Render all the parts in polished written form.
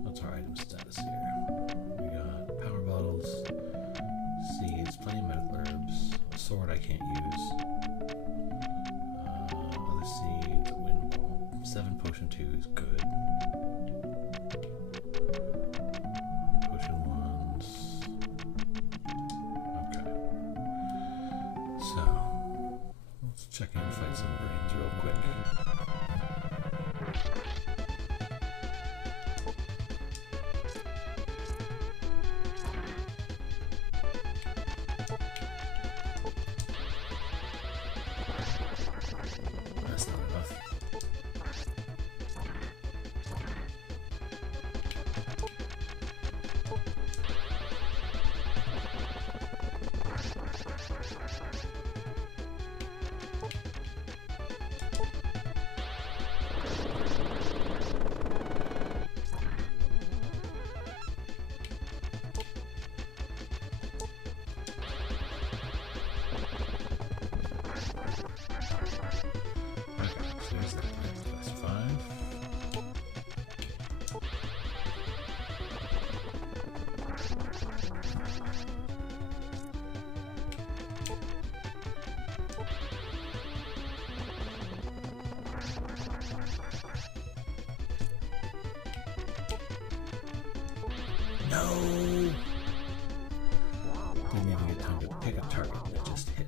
What's our item status here? We got power bottles, seeds, plenty of medical herbs, a sword I can't use, other seeds, a wind ball, 7 potion 2s, good. Potion 1s. Okay. So, let's check in and fight some brains real quick. No! Didn't even get time to pick a target that just hit.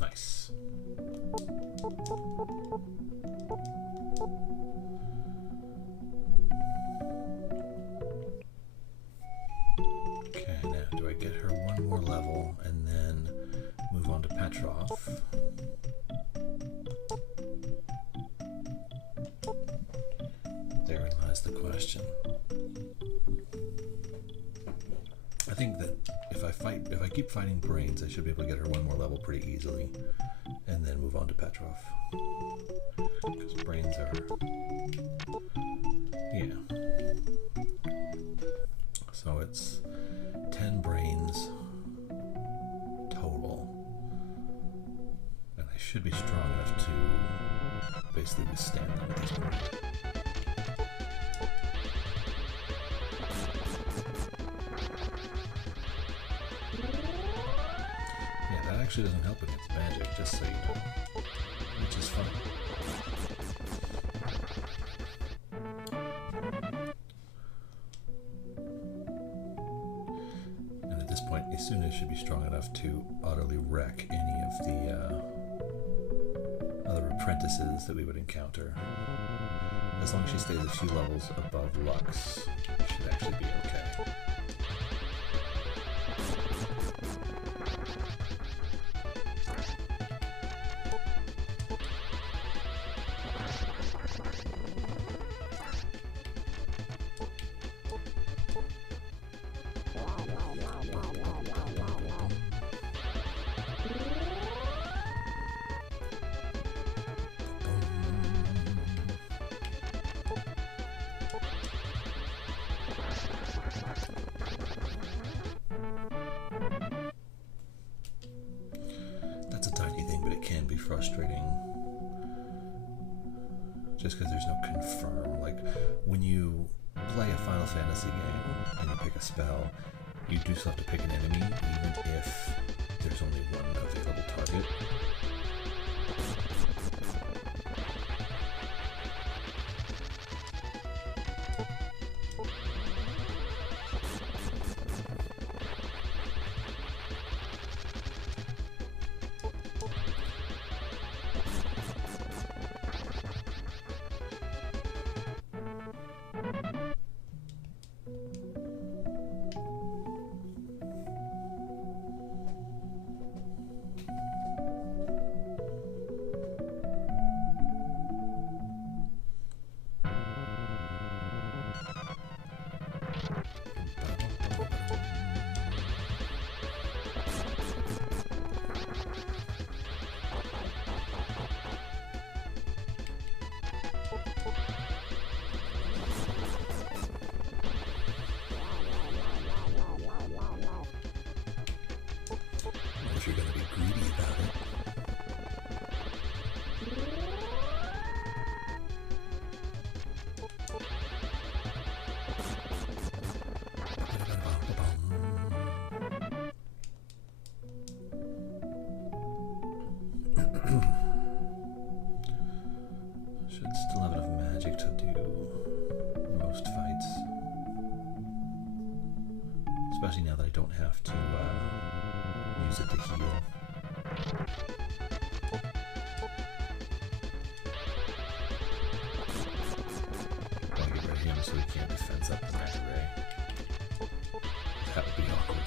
Nice. Okay, now do I get her one more level and then move on to Patrof? Therein lies the question. I think that if I keep fighting brains, I should be able to get her one more level pretty easily, and then move on to Patrof. Because brains are, yeah. So it's 10 brains total, and I should be strong enough to basically withstand them at this point. Actually doesn't help against magic, just so you know, which is fun. And at this point, Esuna should be strong enough to utterly wreck any of the other apprentices that we would encounter. As long as she stays a few levels above Lux, she should actually be okay. Frustrating just because there's no confirm. Like when you play a Final Fantasy game and you pick a spell, you do still have to pick an enemy even if there's only one available target. Especially now that I don't have to use it to heal. I want to get rid of him so he can't defense up the Manta Ray. That would be awkward.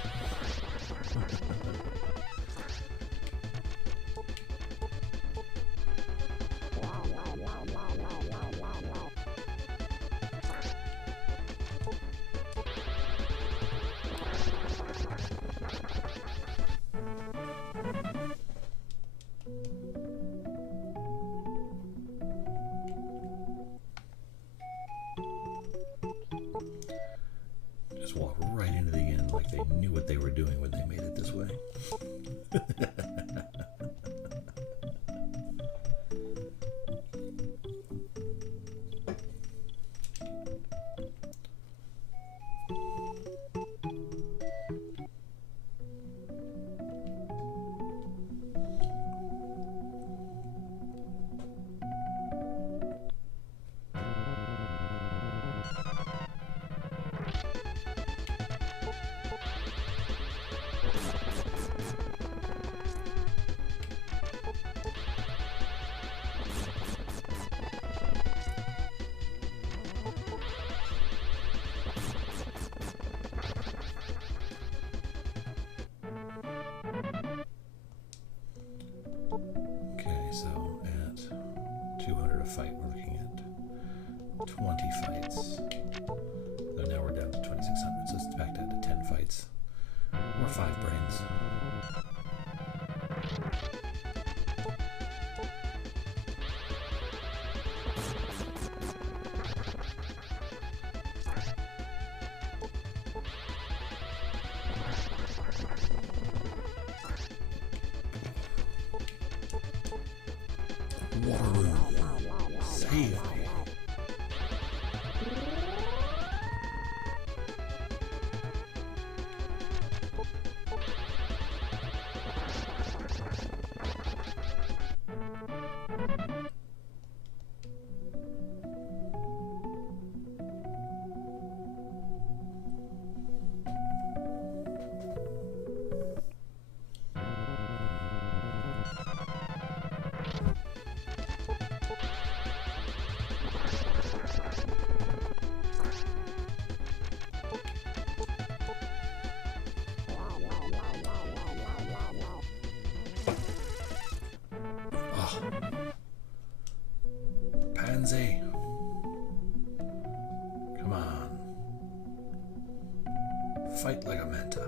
Just walk right into the end like they knew what they were doing when they made it this way. So at 200 a fight, we're looking at 20 fights. So now we're down to 2,600, so it's back down to 10 fights. Or 5 brains. Waterloo, save me. Pansy. Come on. Fight like a manta.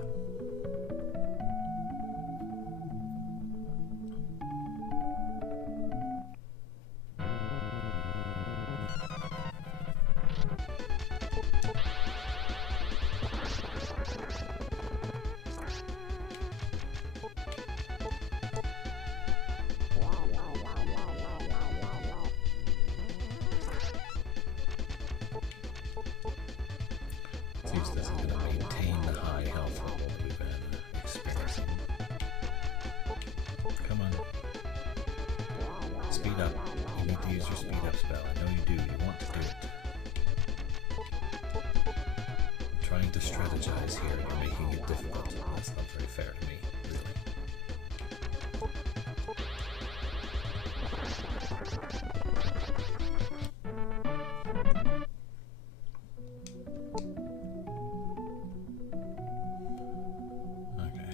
Seems this is going to maintain the high health level that we've been experiencing. Come on. Speed up. You need to use your speed up spell. I know you do. You want to do it. I'm trying to strategize here and you're making it difficult. That's not very fair to me, really.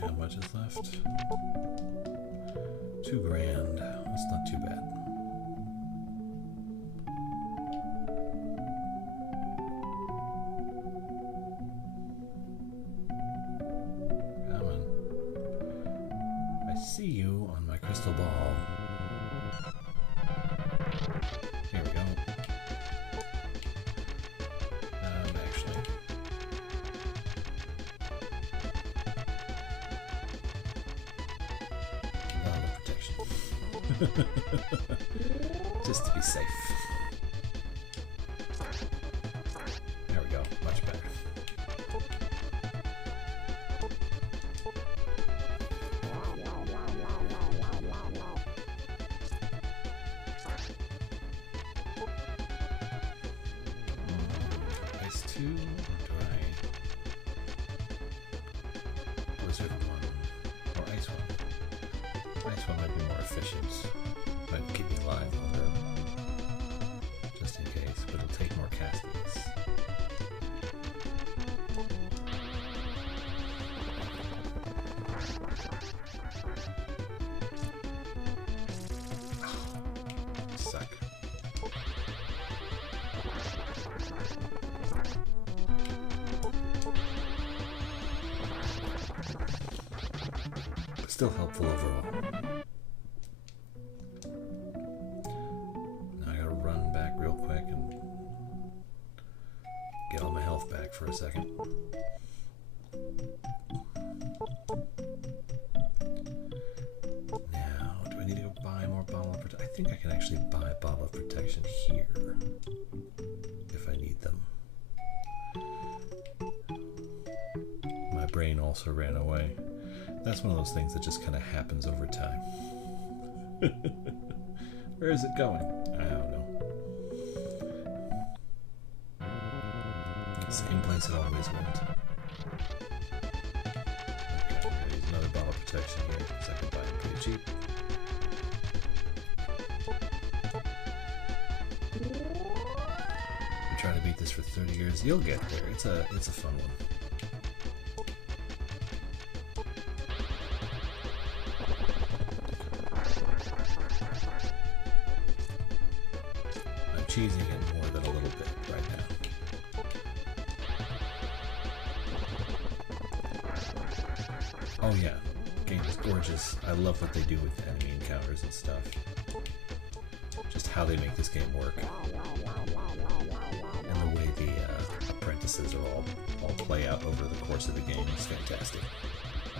How much is left? 2 grand. That's not too bad. Come on. I see you on my crystal ball. Here we go. Actually. Just to be safe. There we go, much better. Phase 2, do I? efficient. Might keep me alive longer, just in case, but it'll take more castings. Suck. Still helpful overall. Now I gotta run back real quick and get all my health back for a second. Now, do I need to go buy more bottle of protection? I think I can actually buy a bottle of protection here if I need them. My brain also ran away. That's one of those things that just kind of happens over time. Where is it going? I don't know. Same place it always went. Okay, I'm gonna use another bottle of protection here because I can buy it pretty cheap. I'm trying to beat this for 30 years. You'll get there. It's a fun one. Cheesing it more than a little bit right now. Oh yeah, game is gorgeous. I love what they do with the enemy encounters and stuff. Just how they make this game work. And the way the apprentices are all play out over the course of the game is fantastic.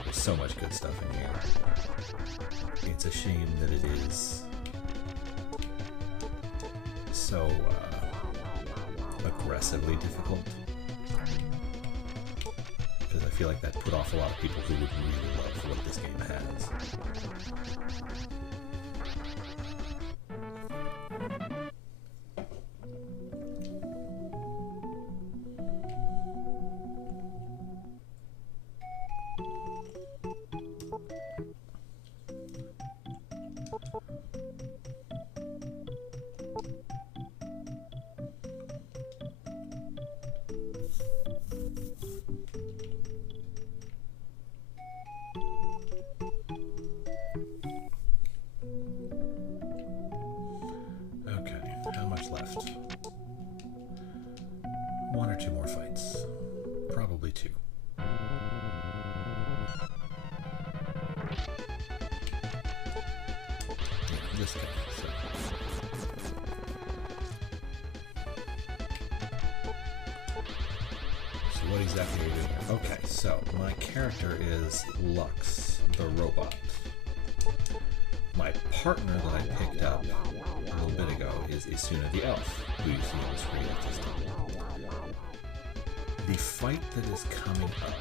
There's so much good stuff in here. It's a shame that it is so aggressively difficult, because I feel like that put off a lot of people who would really love what this game has. Left. One or two more fights. Probably two. Yeah, this guy. So what exactly are you doing here? Okay, so my character is Lux, the robot. My partner that I picked up a little bit ago is Esuna the elf, who you see on the screen at this time. The fight that is coming up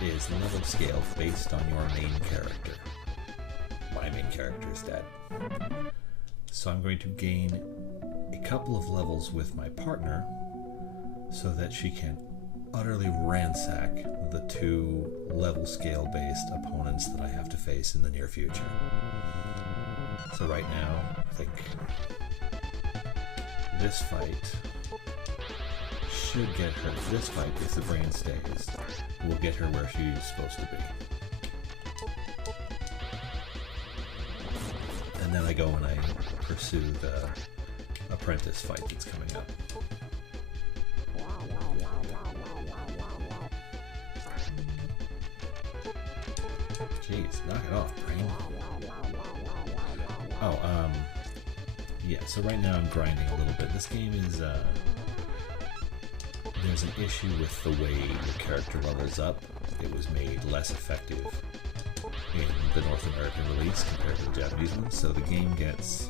is level scale based on your main character. My main character is dead. So I'm going to gain a couple of levels with my partner so that she can utterly ransack the two level scale based opponents that I have to face in the near future. So right now, I think this fight should get her. This fight, if the brain stays, will get her where she's supposed to be. And then I go and I pursue the apprentice fight that's coming up. Jeez, knock it off, brain. Oh, yeah, so right now I'm grinding a little bit. This game is, there's an issue with the way your character levels up. It was made less effective in the North American release compared to the Japanese one, so the game gets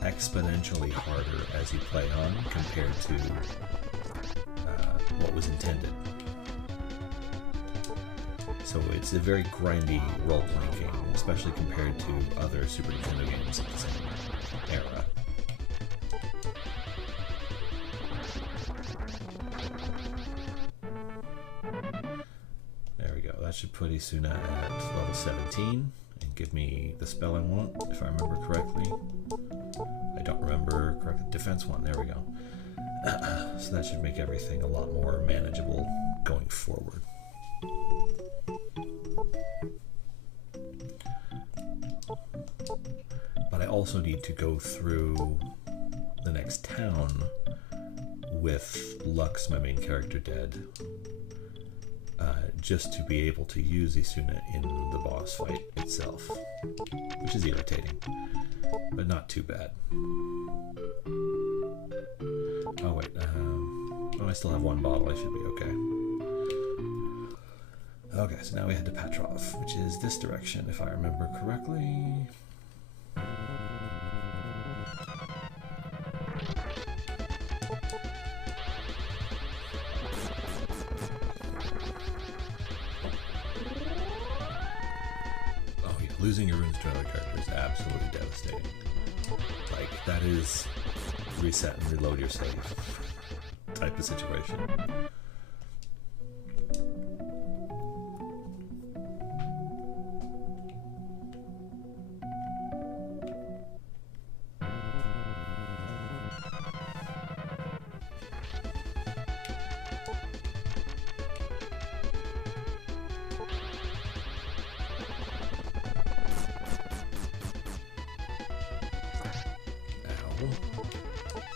exponentially harder as you play on compared to what was intended. So it's a very grindy role-playing game, especially compared to other Super Nintendo games of the same era. There we go. That should put Esuna at level 17 and give me the spell I want, if I remember correctly. I don't remember correctly. Defense 1, there we go. So that should make everything a lot more manageable going forward. But I also need to go through the next town with Lux, my main character, dead, just to be able to use Esuna in the boss fight itself, which is irritating, but not too bad. Oh wait, I still have one bottle, I should be okay. Okay, so now we head to Patrof, which is this direction, if I remember correctly. Losing your runes to another character is absolutely devastating. Like, that is reset and reload your save type of situation.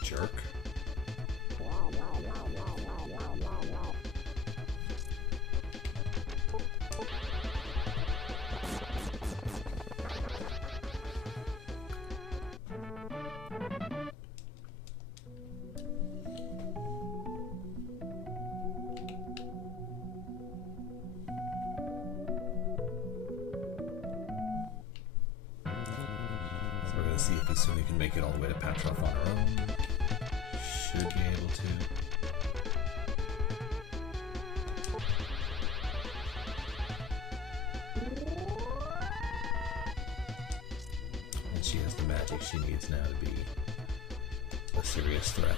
Jerk. So we're going to see if Esuna can make it all the way to Patrof on her own. Should be able to. And she has the magic she needs now to be a serious threat.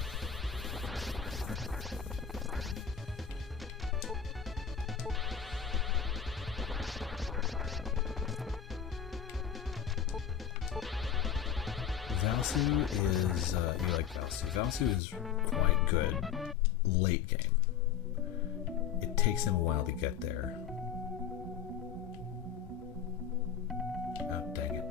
Valsu is, you like Valsu. Valsu is quite good late game. It takes him a while to get there. Oh, dang it.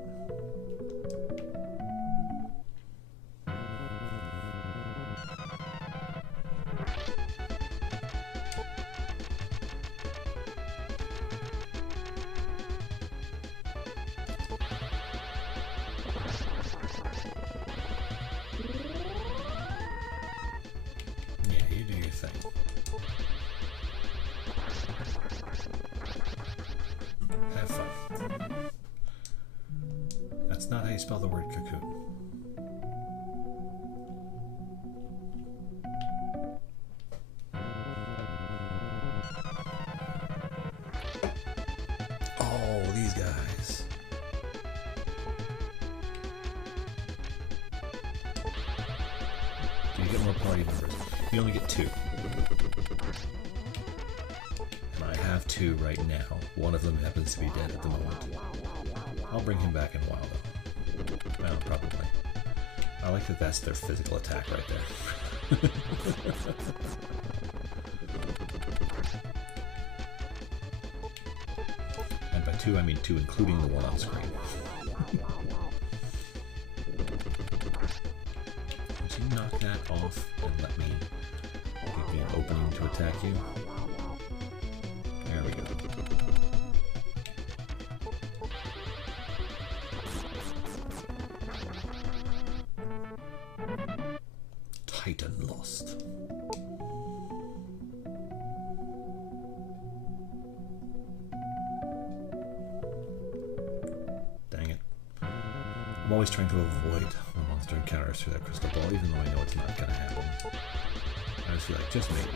Have fun. That's not how you spell the word cocoon. Oh, these guys. Do you get more party members? You only get 2. I have 2 right now. One of them happens to be dead at the moment. I'll bring him back in a while though. Well, probably. I like that that's their physical attack right there. And by 2 I mean 2 including the one on screen. Would you knock that off and let me give me an opening to attack you? There we go. Titan lost. Dang it. I'm always trying to avoid the monster encounters through that crystal ball, even though I know it's not going to happen. I just feel like, just maybe.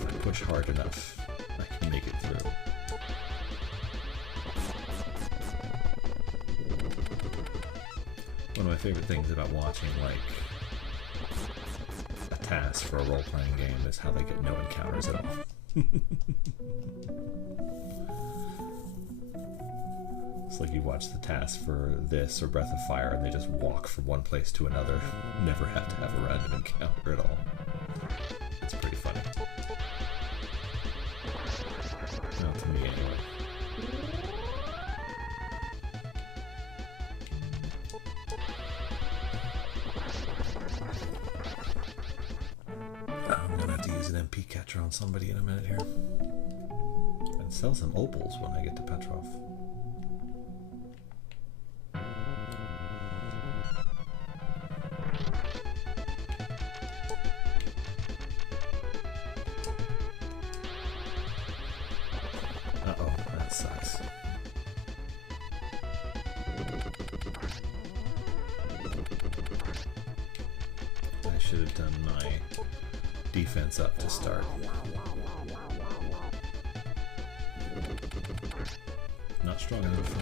If I push hard enough, I can make it through. One of my favorite things about watching, like, a task for a role-playing game is how they get no encounters at all. It's like you watch the task for this or Breath of Fire and they just walk from one place to another. Never have to have a random encounter at all. It's pretty funny. Not to me anyway. I'm gonna have to use an MP catcher on somebody in a minute here. And sell some opals when I get to Patrof. Uh-oh, that sucks. I should have done my defense up to start. Not strong enough.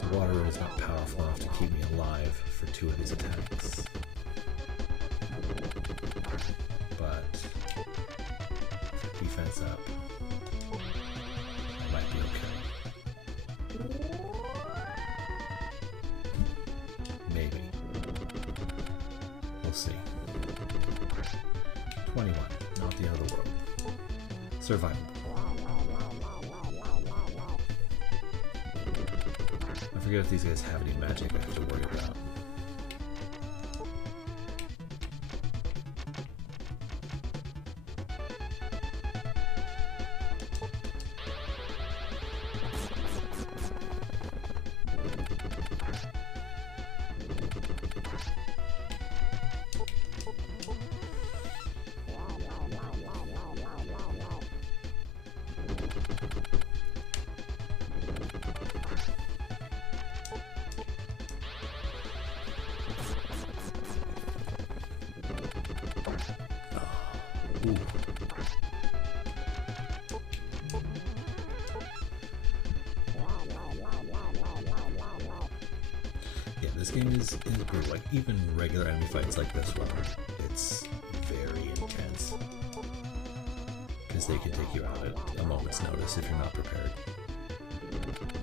The water is not powerful enough to keep me alive for 2 of his attacks. But defense up, I might be okay. Maybe. We'll see. 21, not the end of the world. Survival. I forget if these guys have any magic I have to worry about. Ooh. Yeah, this game is brutal. Like, even regular enemy fights like this one, it's very intense. Because they can take you out at a moment's notice if you're not prepared.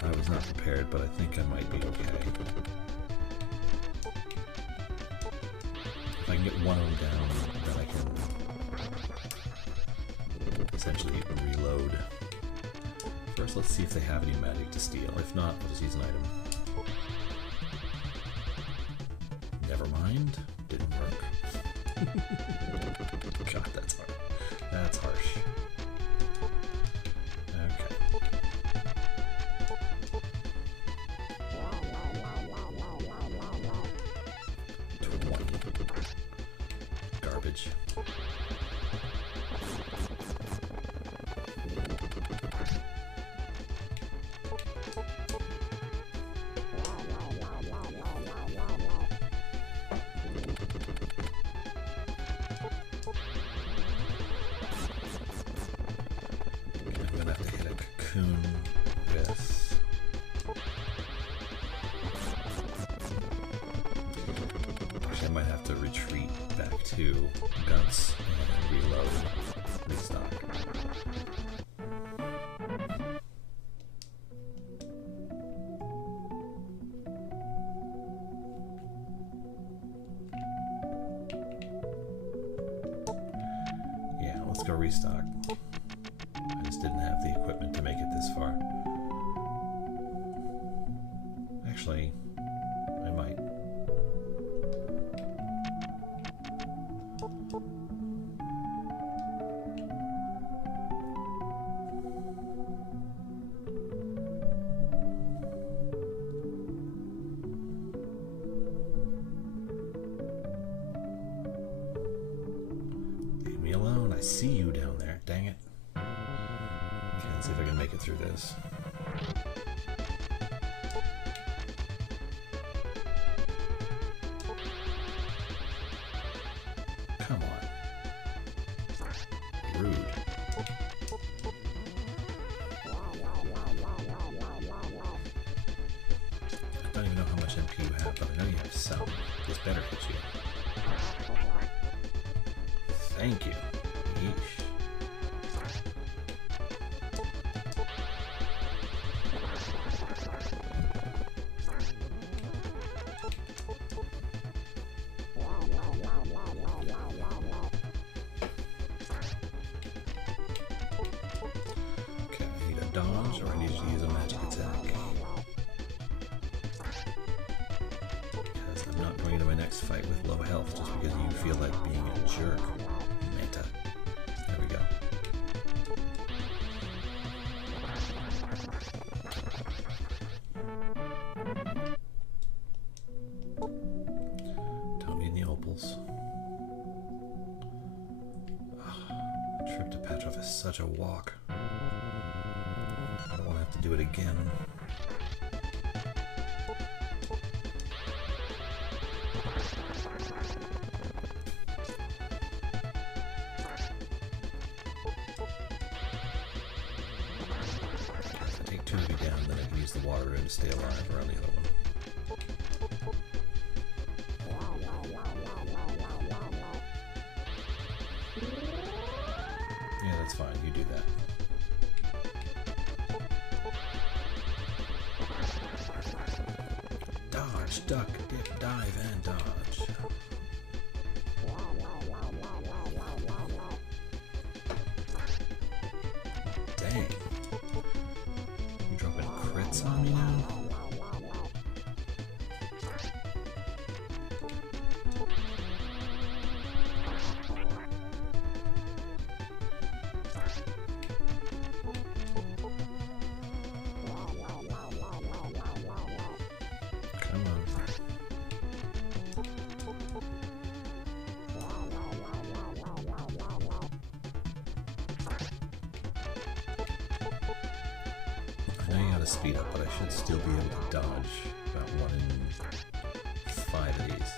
I was not prepared, but I think I might be okay. If I can get one of them down, then I can essentially reload. First, let's see if they have any magic to steal. If not, I'll just use an item. Never mind. Didn't work. God, that's hard. That's harsh. Okay. Garbage. I might have to retreat back to guns and reload, restock. Yeah, let's go restock. I just didn't have the equipment to make it this far. Actually, I might. Leave me alone. I see you down there. Dang it. Okay, let's see if I can make it through this. Come on. Rude. I don't even know how much MP you have, but I know you have some. This better hit you. Thank you. Yeesh. Okay, I need a dodge or I need to use a magic attack. Because I'm not going into my next fight with low health just because you feel like being a jerk. Meta. There we go. Don't need any opals. The trip to Patrof is such a walk. I don't want to have to do it again. If I take two of you down, then I can use the water rune to stay alive around the other one. Yeah, that's fine. You do that. Dodge, duck, dip, dive, and dodge. Dang. You dropping crits on me now? Come on. I know you gotta speed up, but I should still be able to dodge about 1 in 5 of these.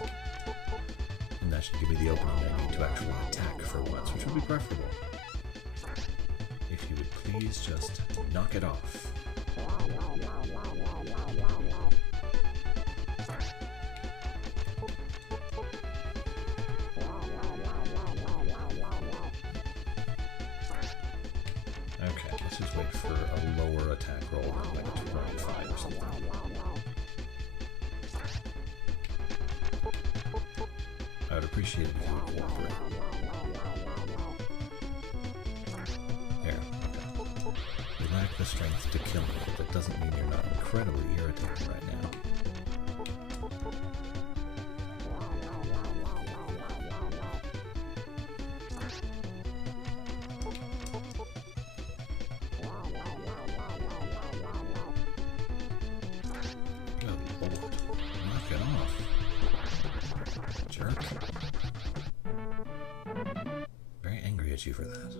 And that should give me the opening I need to actually attack for once, which would be preferable. If you would please just knock it off. Okay, let's just wait for a lower attack roll, like a 25 or something. I would appreciate it if you would cooperate. There, okay. You lack the strength to kill me, but that doesn't mean you're not incredibly irritating right now. Good lord. Knock it off. Jerk. Very angry at you for that.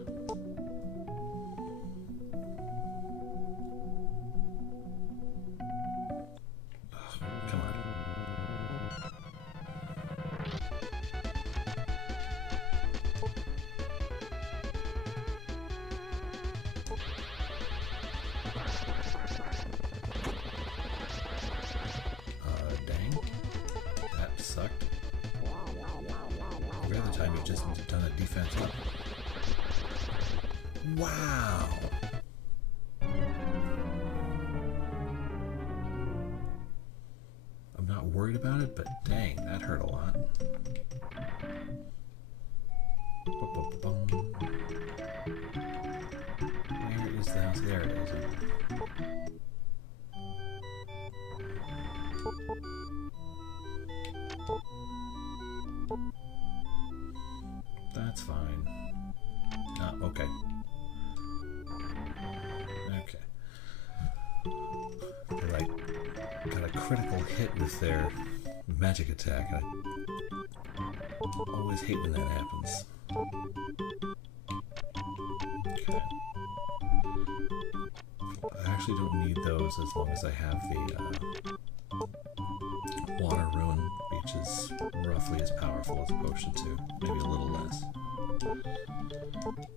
Ugh, come on. Dang. That sucked. Every other time you've just done a defense up. Wow! I'm not worried about it, but dang, that hurt a lot. Where is the house? There it is. That's fine. Ah, okay. Okay. They like got a critical hit with their magic attack. I always hate when that happens. Okay. I actually don't need those as long as I have the water rune, which is roughly as powerful as a potion 2, maybe a little less,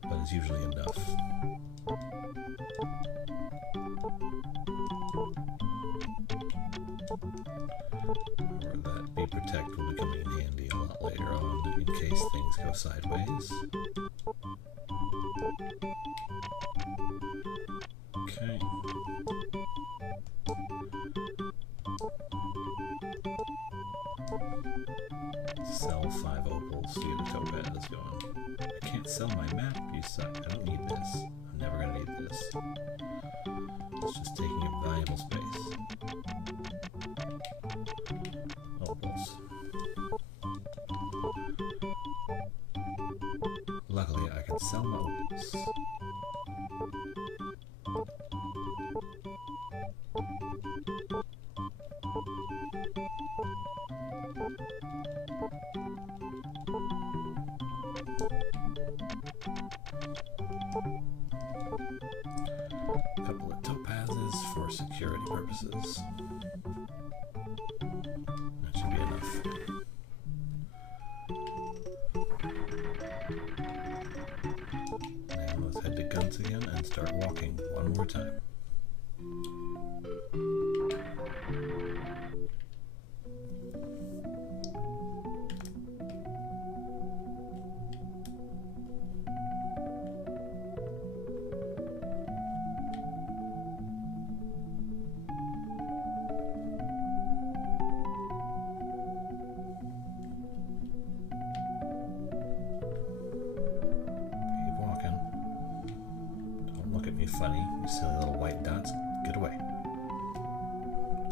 but it's usually enough. Or that Be Protect will be coming in handy a lot later on in case things things go sideways. Okay. Sell 5 opals to get a topaz going. I can't sell my map, you suck. I don't need this. I'm never gonna need this. It's just taking up valuable space. Opals. Luckily, I can sell my opals. A couple of topazes for security purposes. That should be enough. Now let's head to guns again and start walking one more time. Funny, you silly little white dots, get away.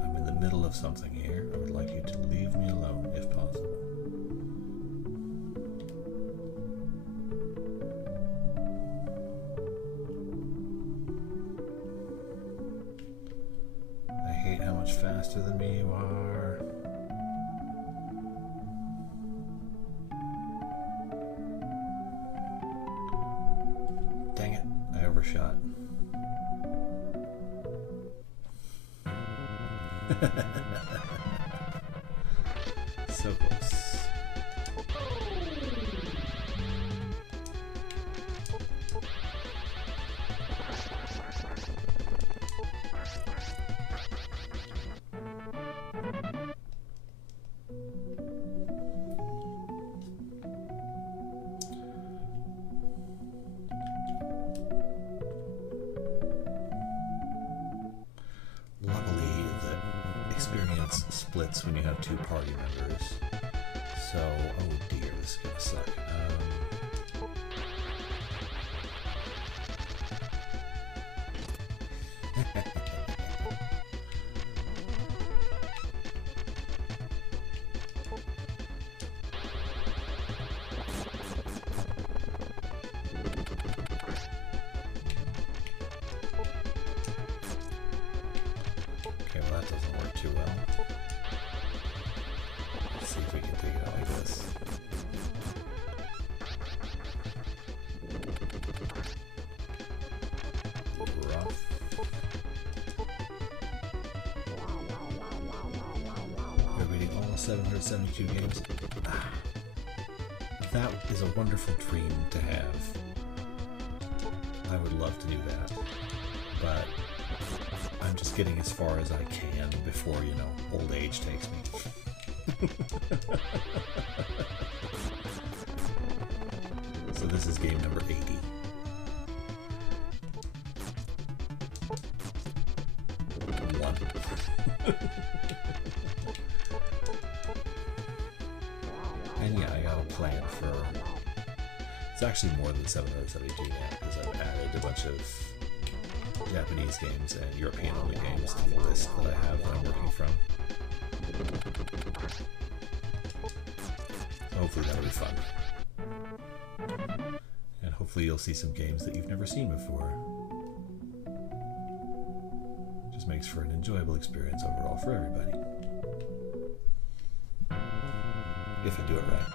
I'm in the middle of something here. I would like you to leave me alone if possible. I hate how much faster than me you are. Dang it, I overshot. So close. Experience splits when you have 2 party members. So, oh dear, this is gonna suck. Okay, well that doesn't work too well. Let's see if we can take it out like this. A little rough. We're reading all 772 games. That is a wonderful dream to have. I would love to do that. But I'm just getting as far as I can before, you know, old age takes me. So this is game number 80. One. And yeah, I got a plan for... It's actually more than 772 now, because I've added a bunch of Japanese games and European only games to the list that I have that I'm working from. So hopefully that'll be fun. And hopefully you'll see some games that you've never seen before. Just makes for an enjoyable experience overall for everybody. If I do it right.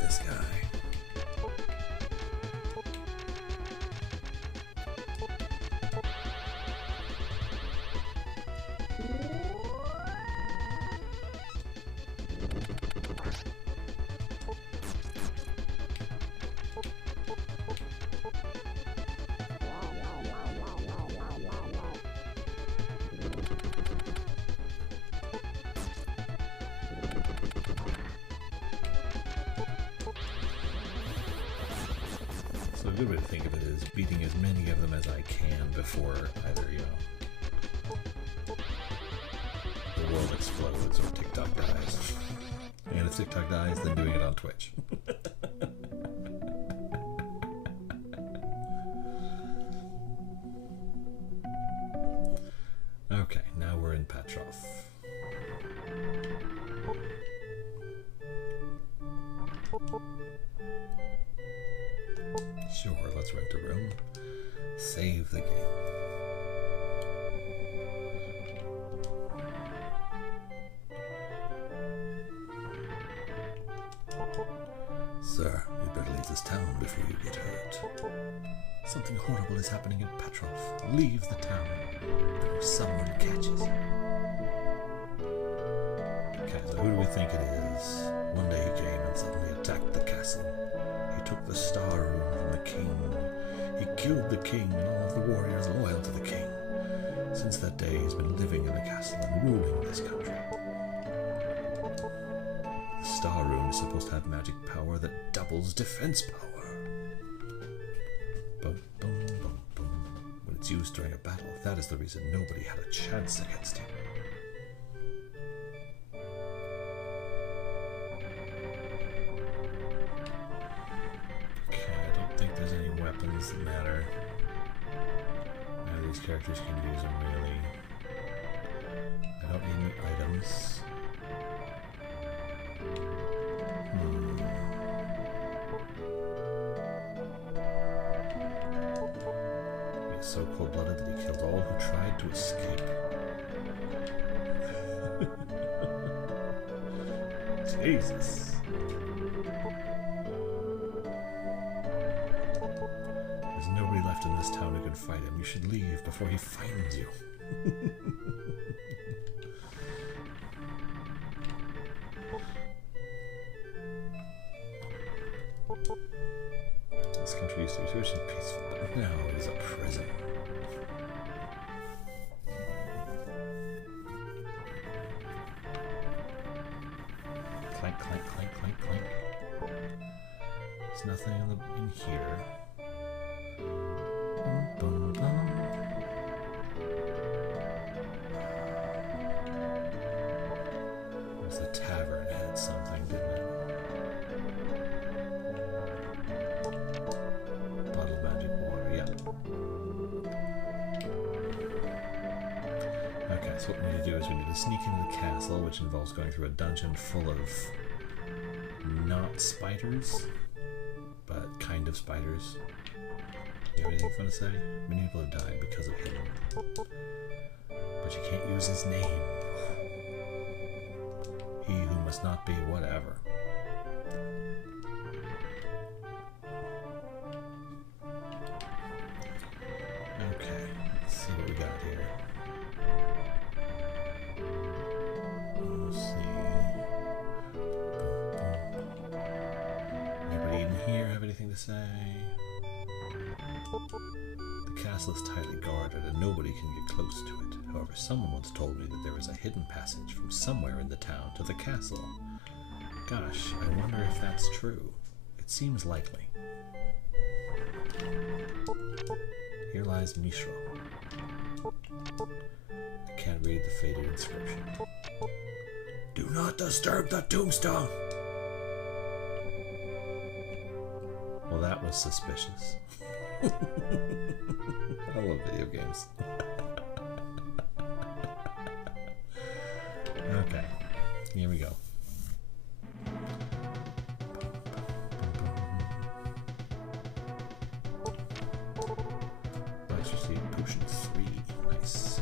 This guy. good way to think of it is beating as many of them as I can before either, the world explodes or TikTok dies. And if TikTok dies, then doing it on Twitch. Okay, now we're in Patrof. Sure, let's rent a room. Save the game. Sir, you better leave this town before you get hurt. Something horrible is happening in Patrof. Leave the town before someone catches you. Okay, so who do we think it is? One day he came and suddenly attacked the castle. He took the star room from the king. He killed the king and all of the warriors loyal to the king. Since that day, he's been living in the castle and ruling this country. The star room is supposed to have magic power that doubles defense power. Boom, boom, boom, boom. When it's used during a battle, that is the reason nobody had a chance against him. That matter. None of these characters can use them really. I don't need any items. He's so cold-blooded that he killed all who tried to escape. Jesus. Nobody left in this town who can fight him. You should leave before he finds you. This country used to be rich and peaceful, but now it is a prison. Clank, clank, clank, clank, clank. There's nothing in here. Bum, bum. There's the tavern had something, didn't it? Bottle of magic water, yeah. Okay, so what we need to do is we need to sneak into the castle, which involves going through a dungeon full of not spiders, but kind of spiders. You have anything fun to say? Many people have died because of him. But you can't use his name. He who must not be whatever. Okay, let's see what we got here. Let's see. Anybody in here have anything to say? The castle is tightly guarded and nobody can get close to it. However, someone once told me that there is a hidden passage from somewhere in the town to the castle. Gosh, I wonder if that's true. It seems likely. Here lies Mishra. I can't read the faded inscription. Do not disturb the tombstone! Well, that was suspicious. I love video games. Okay, here we go. Let's receive potion 3. Nice.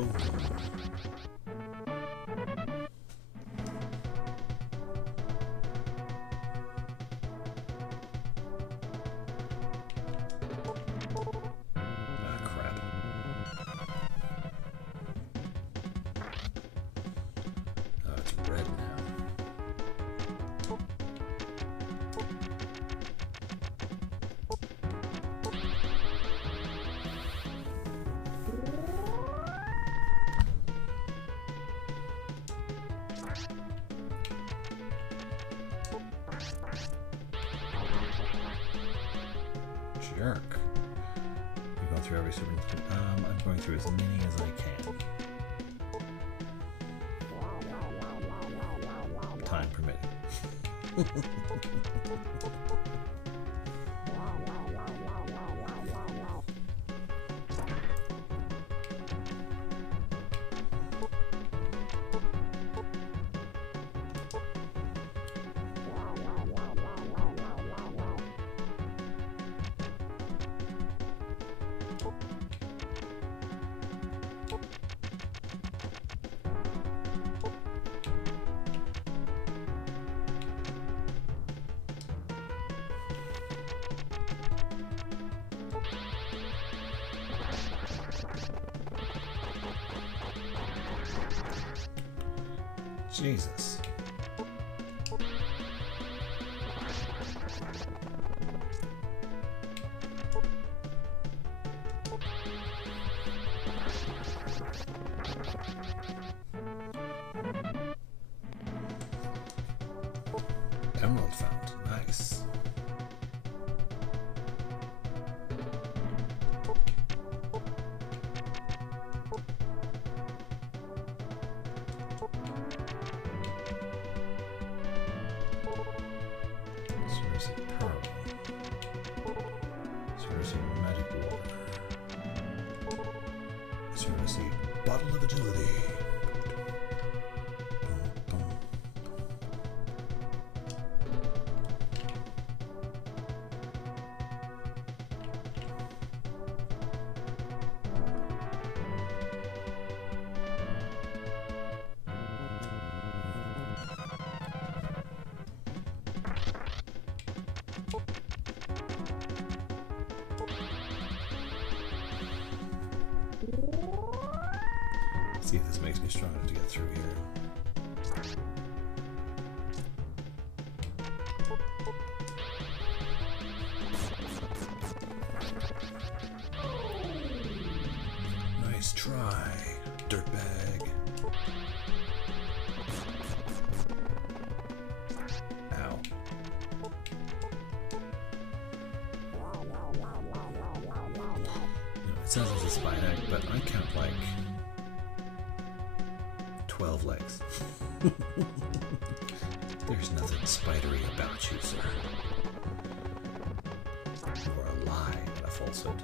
Boom. Jerk. You're going through every super. I'm going through as many as I can. Time permitting. Jesus. Emerald found. Nice. Bottle of agility. See if this makes me strong enough to get through here. Nice try, dirtbag. Ow. It says it's a spider, but I count like 12 legs. There's nothing spidery about you, sir. You are a lie and a falsehood.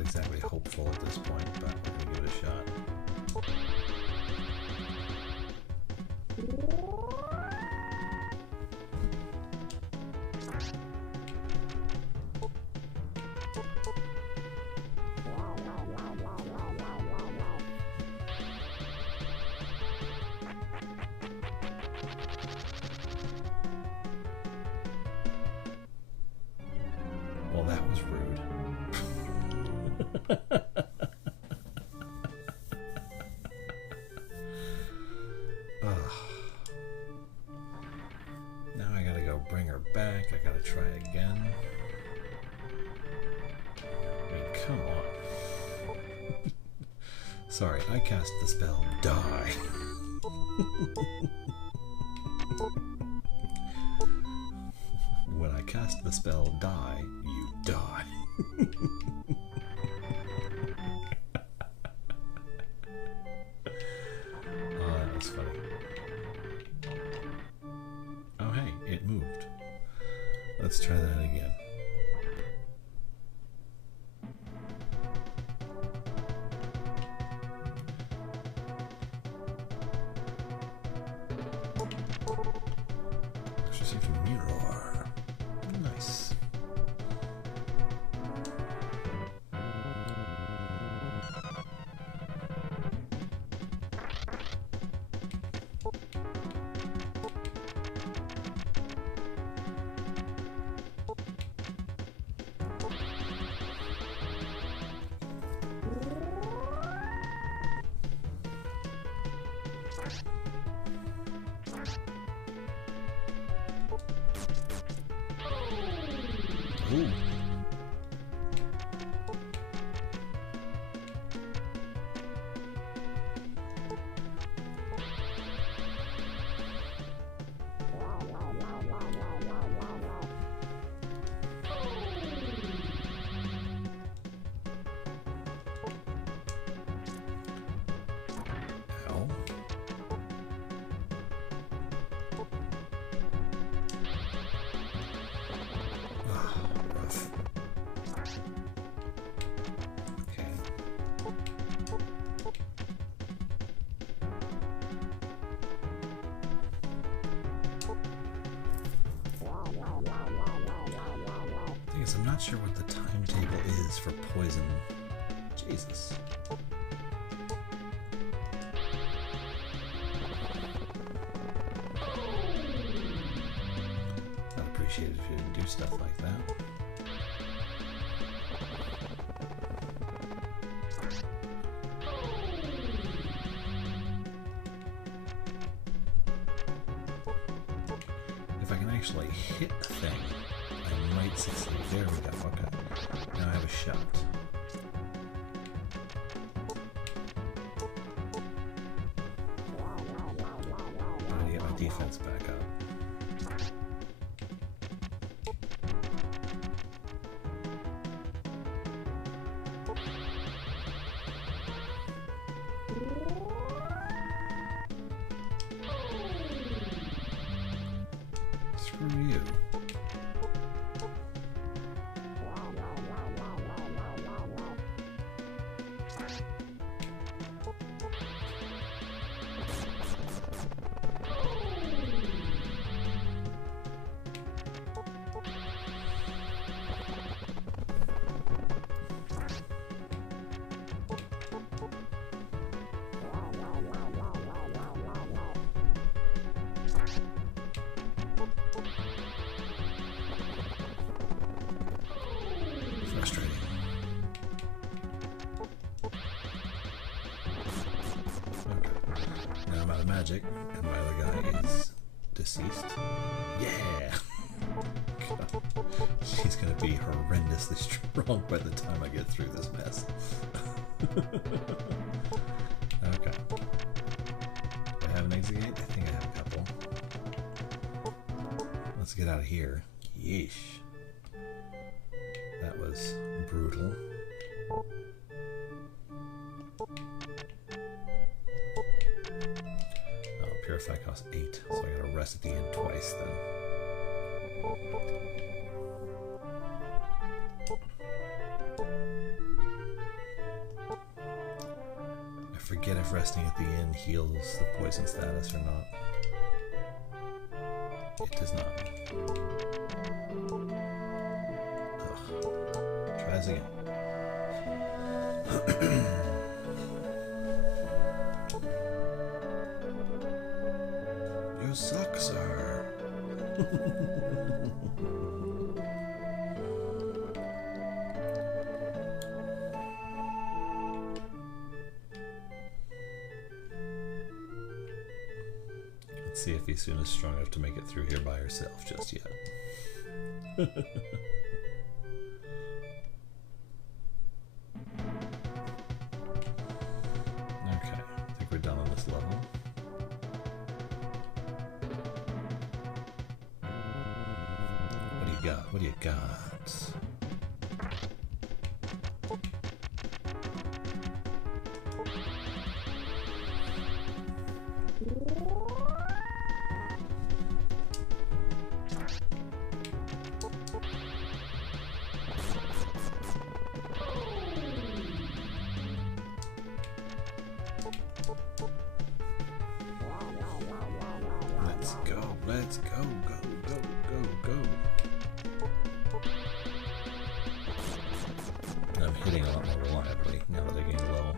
Exactly hopeful at this point, but we're gonna give it a shot. Well, that was rude. Now I gotta go bring her back. I gotta try again. I mean, come on. Sorry, I cast the spell Die. When I cast the spell Die, you die. Oh, that was funny. let's try that again. Nice. Ooh. Ow. I'm not sure what the timetable is for poison. Jesus. I'd appreciate it if you didn't do stuff like that. If I can actually hit the thing, I might succeed. There we go. Okay. Now I have a shot. I need to get my defense back up. Screw you. Frustrating. Okay. Now I'm out of magic, and my other guy is deceased. Yeah! God. She's gonna be horrendously strong by the time I get through this mess. Okay. Do I have an exit gate? I think I have a couple. Let's get out of here. Yeesh. That was brutal. Oh, Purify costs 8, so I gotta rest at the end twice then. I forget if resting at the end heals the poison status or not. It does not. Try this again. You suck, sir. Let's see if Esuna's strong enough to make it through here by herself just yet. Okay, I think we're done on this level. What do you got? What do you got? Let's go, go, go, go, go. And I'm hitting a lot more reliably now that I gained a level.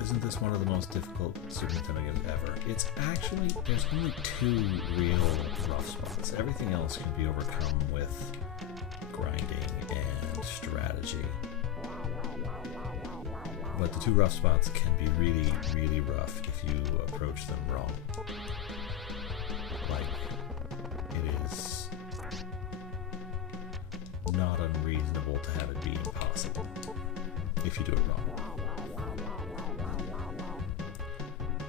Isn't this one of the most difficult Super Nintendo games ever? It's actually, there's only 2 real rough spots. Everything else can be overcome with grinding and strategy. But the 2 rough spots can be really, really rough if you approach them wrong. Like, it is not unreasonable to have it be impossible if you do it wrong.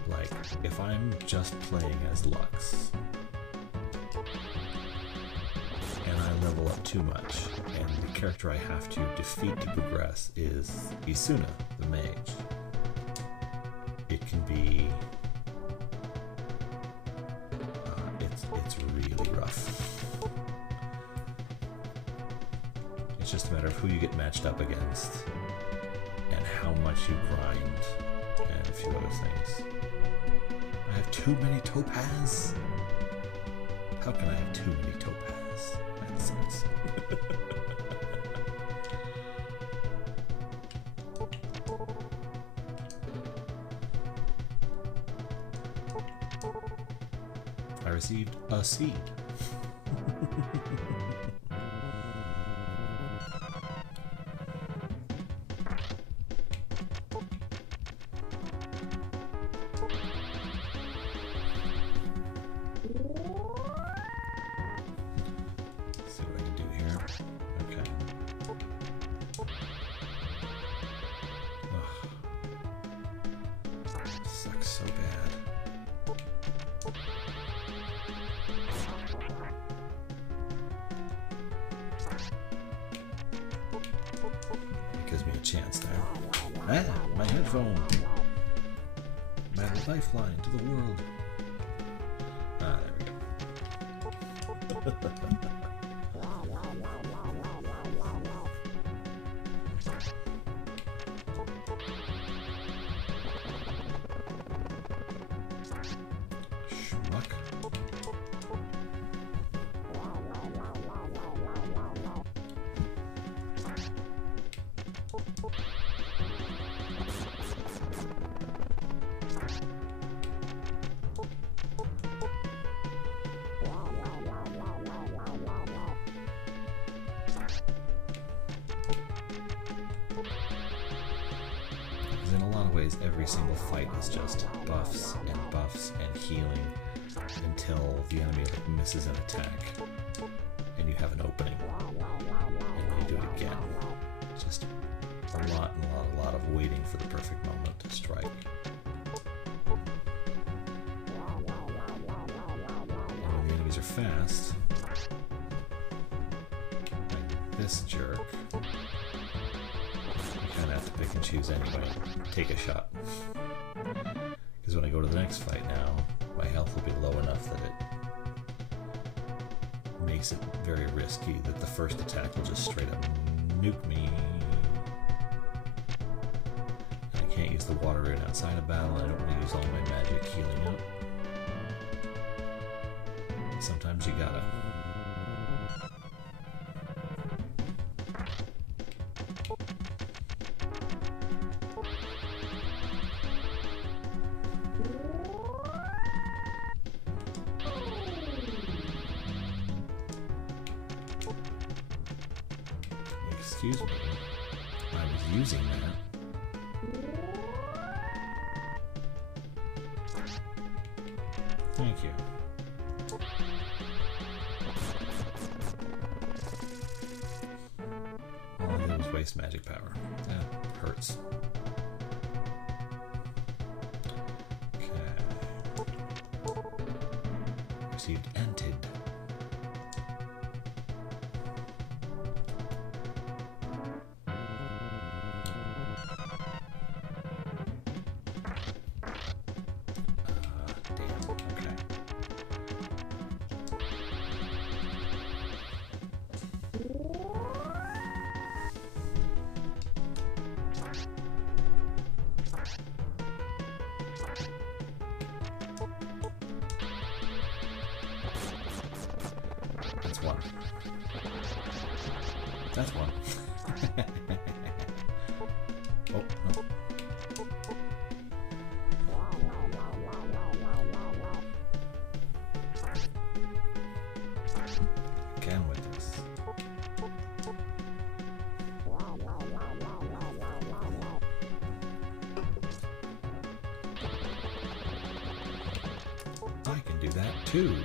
Like, if I'm just playing as Lux and I level up too much and the character I have to defeat to progress is Esuna, the mage, it can be it's really rough. It's just a matter of who you get matched up against and how much you grind and a few other things. I have too many topaz? How can I have too many topaz? That sucks. I received a seed. Gives me a chance there. Ah, my headphone! My lifeline to the world. Ah, there we go. Schmuck. In a lot of ways, every single fight is just buffs and healing until the enemy like misses an attack and you have an opening, and then you do it again. Just a lot of waiting for the perfect moment to strike. And when the enemies are fast, like this jerk, kind of have to pick and choose anyway. Take a shot. Because when I go to the next fight now, my health will be low enough that it makes it very risky that the first attack will just straight up nuke me. And I can't use the water rune outside of battle, and I don't want to use all my magic healing up. Sometimes you gotta. Excuse me, I was using that. Thank you. All I did was waste magic power. That hurts. Okay. Received Entid. one. That's one. Oh, no. Again with this. I can do that too.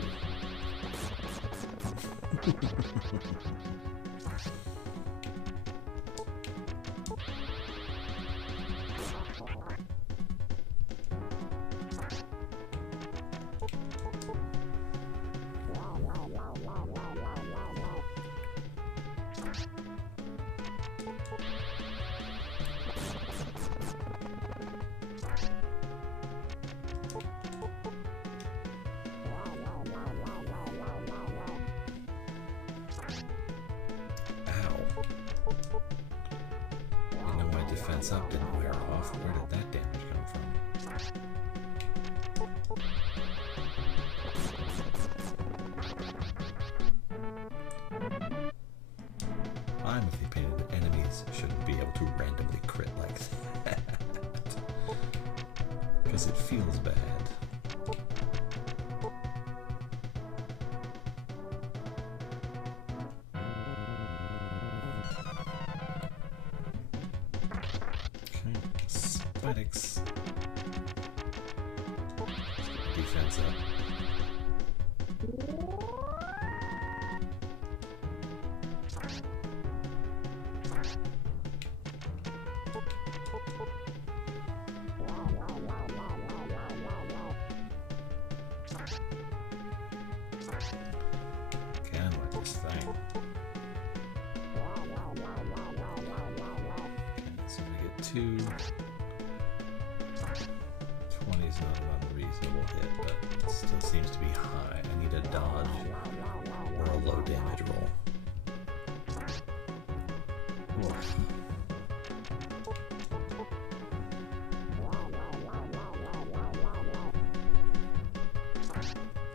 Defense up didn't wear off. Where did that damage come from? I'm of the opinion that enemies shouldn't be able to randomly crit like that. Because it feels bad. Athletics. Defense up. Can with this thing. Okay, so we get 2. 20 is not an unreasonable hit, but it still seems to be high. I need a dodge or a low damage roll. Oof.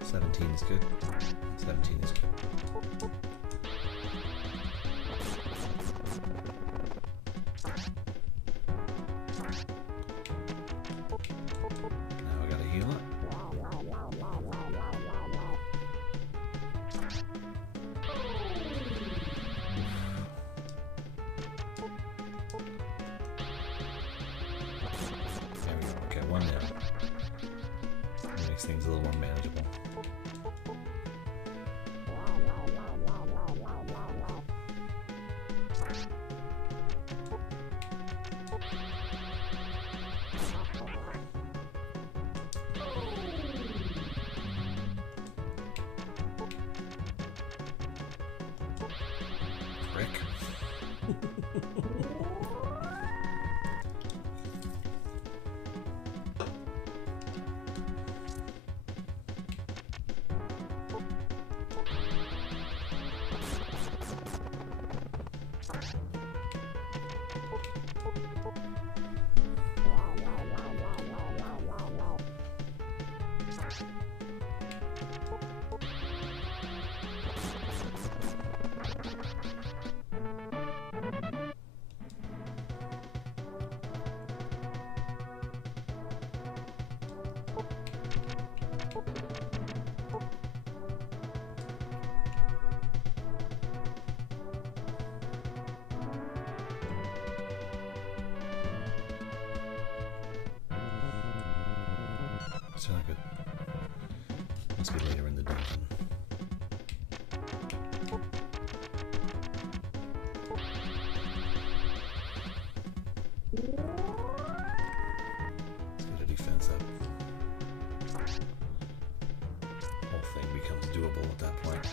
$17 is good. 17 is good. Now I gotta heal it. There we go. Okay, 1 down. That makes things a little more manageable. Frick. It's not good. Must be later in the dungeon. Let's get a defense up. Whole thing becomes doable at that point.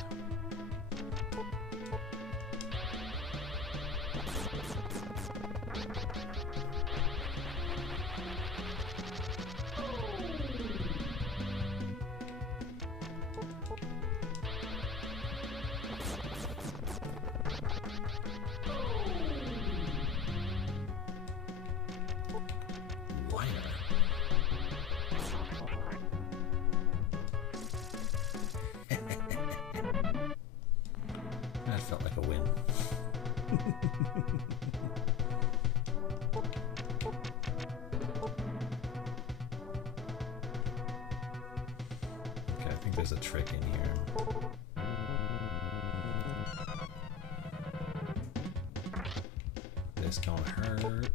felt like a win. Okay, I think there's a trick in here. This don't hurt.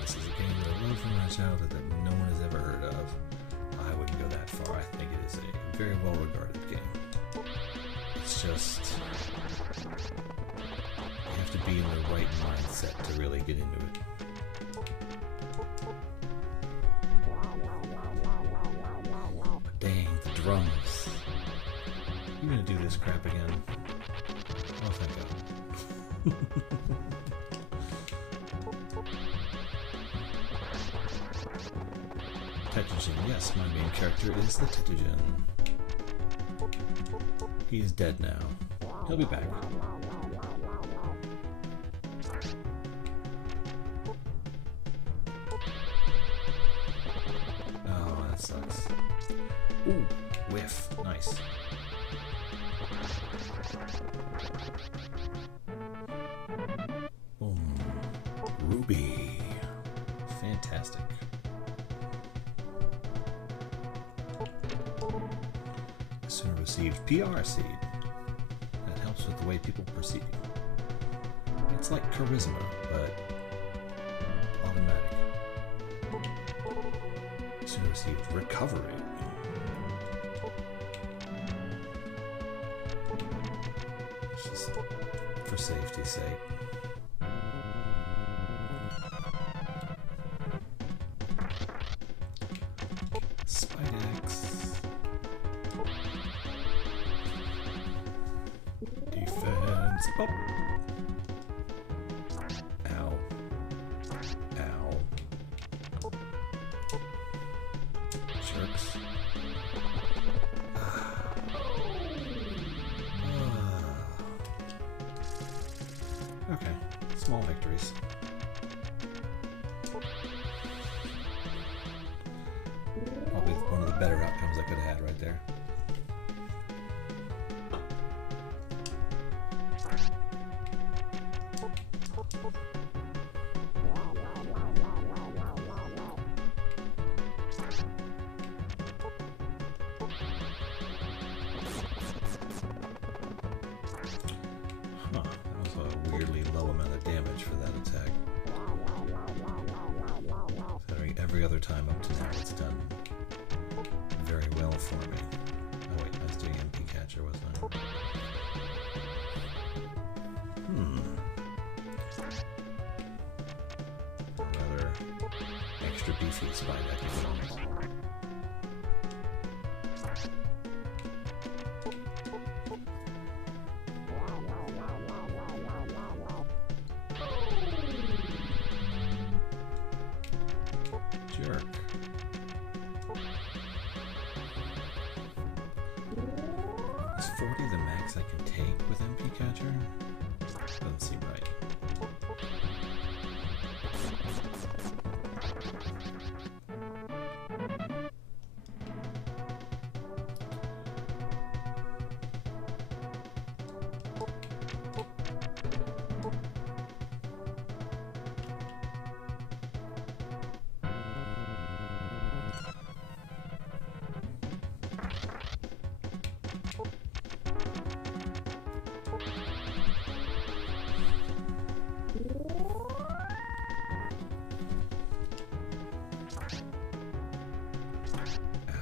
This is a game that I love from my childhood that no one has ever heard of. I wouldn't go that far. I think it is a very well-regarded game. It's just you have to be in the right mindset to really get into it. But dang, the drums. You gonna do this crap again? Oh, thank God. Tetujin, yes, my main character is the Tetujin. He's dead now. He'll be back. Oh, that sucks. Ooh, whiff. Nice. Boom. Ruby. Fantastic. Esuna received PR seed. That helps with the way people perceive you. It's like charisma, but automatic. Esuna received recovery. Just for safety's sake. Oh. Ow. Ow. Jerks. Okay. Small victories. Probably one of the better outcomes I could have had right there. Weirdly low amount of damage for that attack. Every other time up to now it's done very well for me. Oh wait, I was doing MP catcher, wasn't I? Rather extra beefy spy deck if you want. Jerk. Is 40 the max I can take with MP Catcher? Doesn't seem right.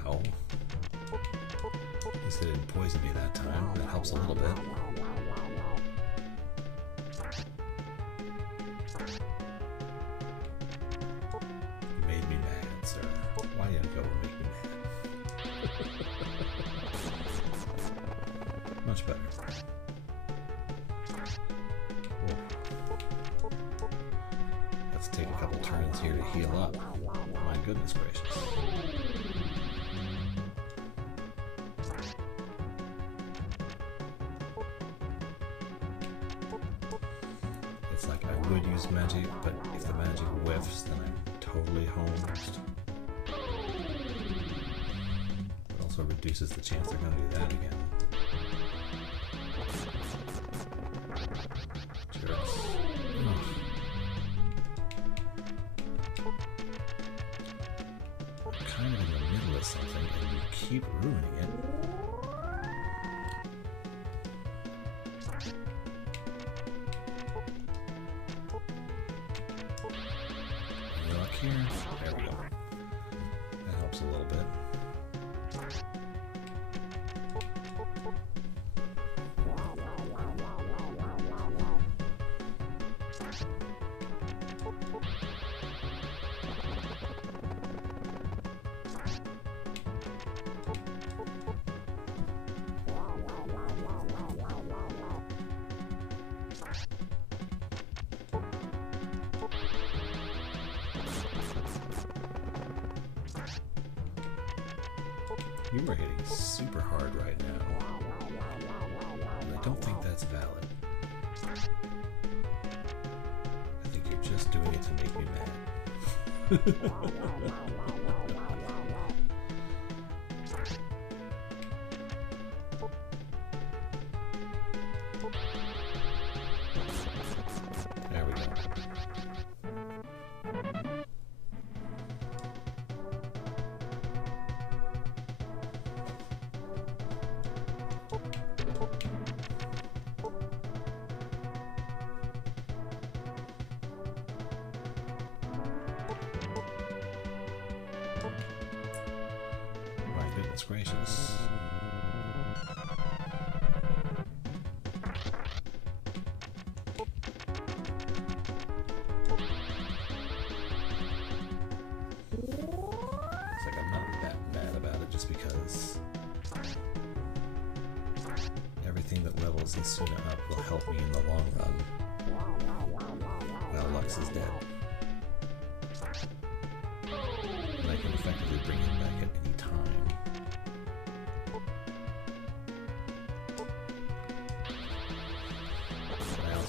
Ow. At least they didn't poison me that time. That helps a little bit. You made me mad, sir. Why do you go and make me mad? Much better. Let's take a couple turns here to heal up. My goodness gracious. It's like I would use magic, but if the magic whiffs, then I'm totally hosed. It also reduces the chance they're going to do that again. Jerks. I'm kind of in the middle of something and you keep ruining it. Here. There we go. That helps a little bit. You are hitting super hard right now. And I don't think that's valid. I think you're just doing it to make me mad. There we go. Goodness gracious. It's like I'm not that mad about it just because everything that levels Esuna up will help me in the long run. Well, Lux is dead. And I can effectively bring him back at any time.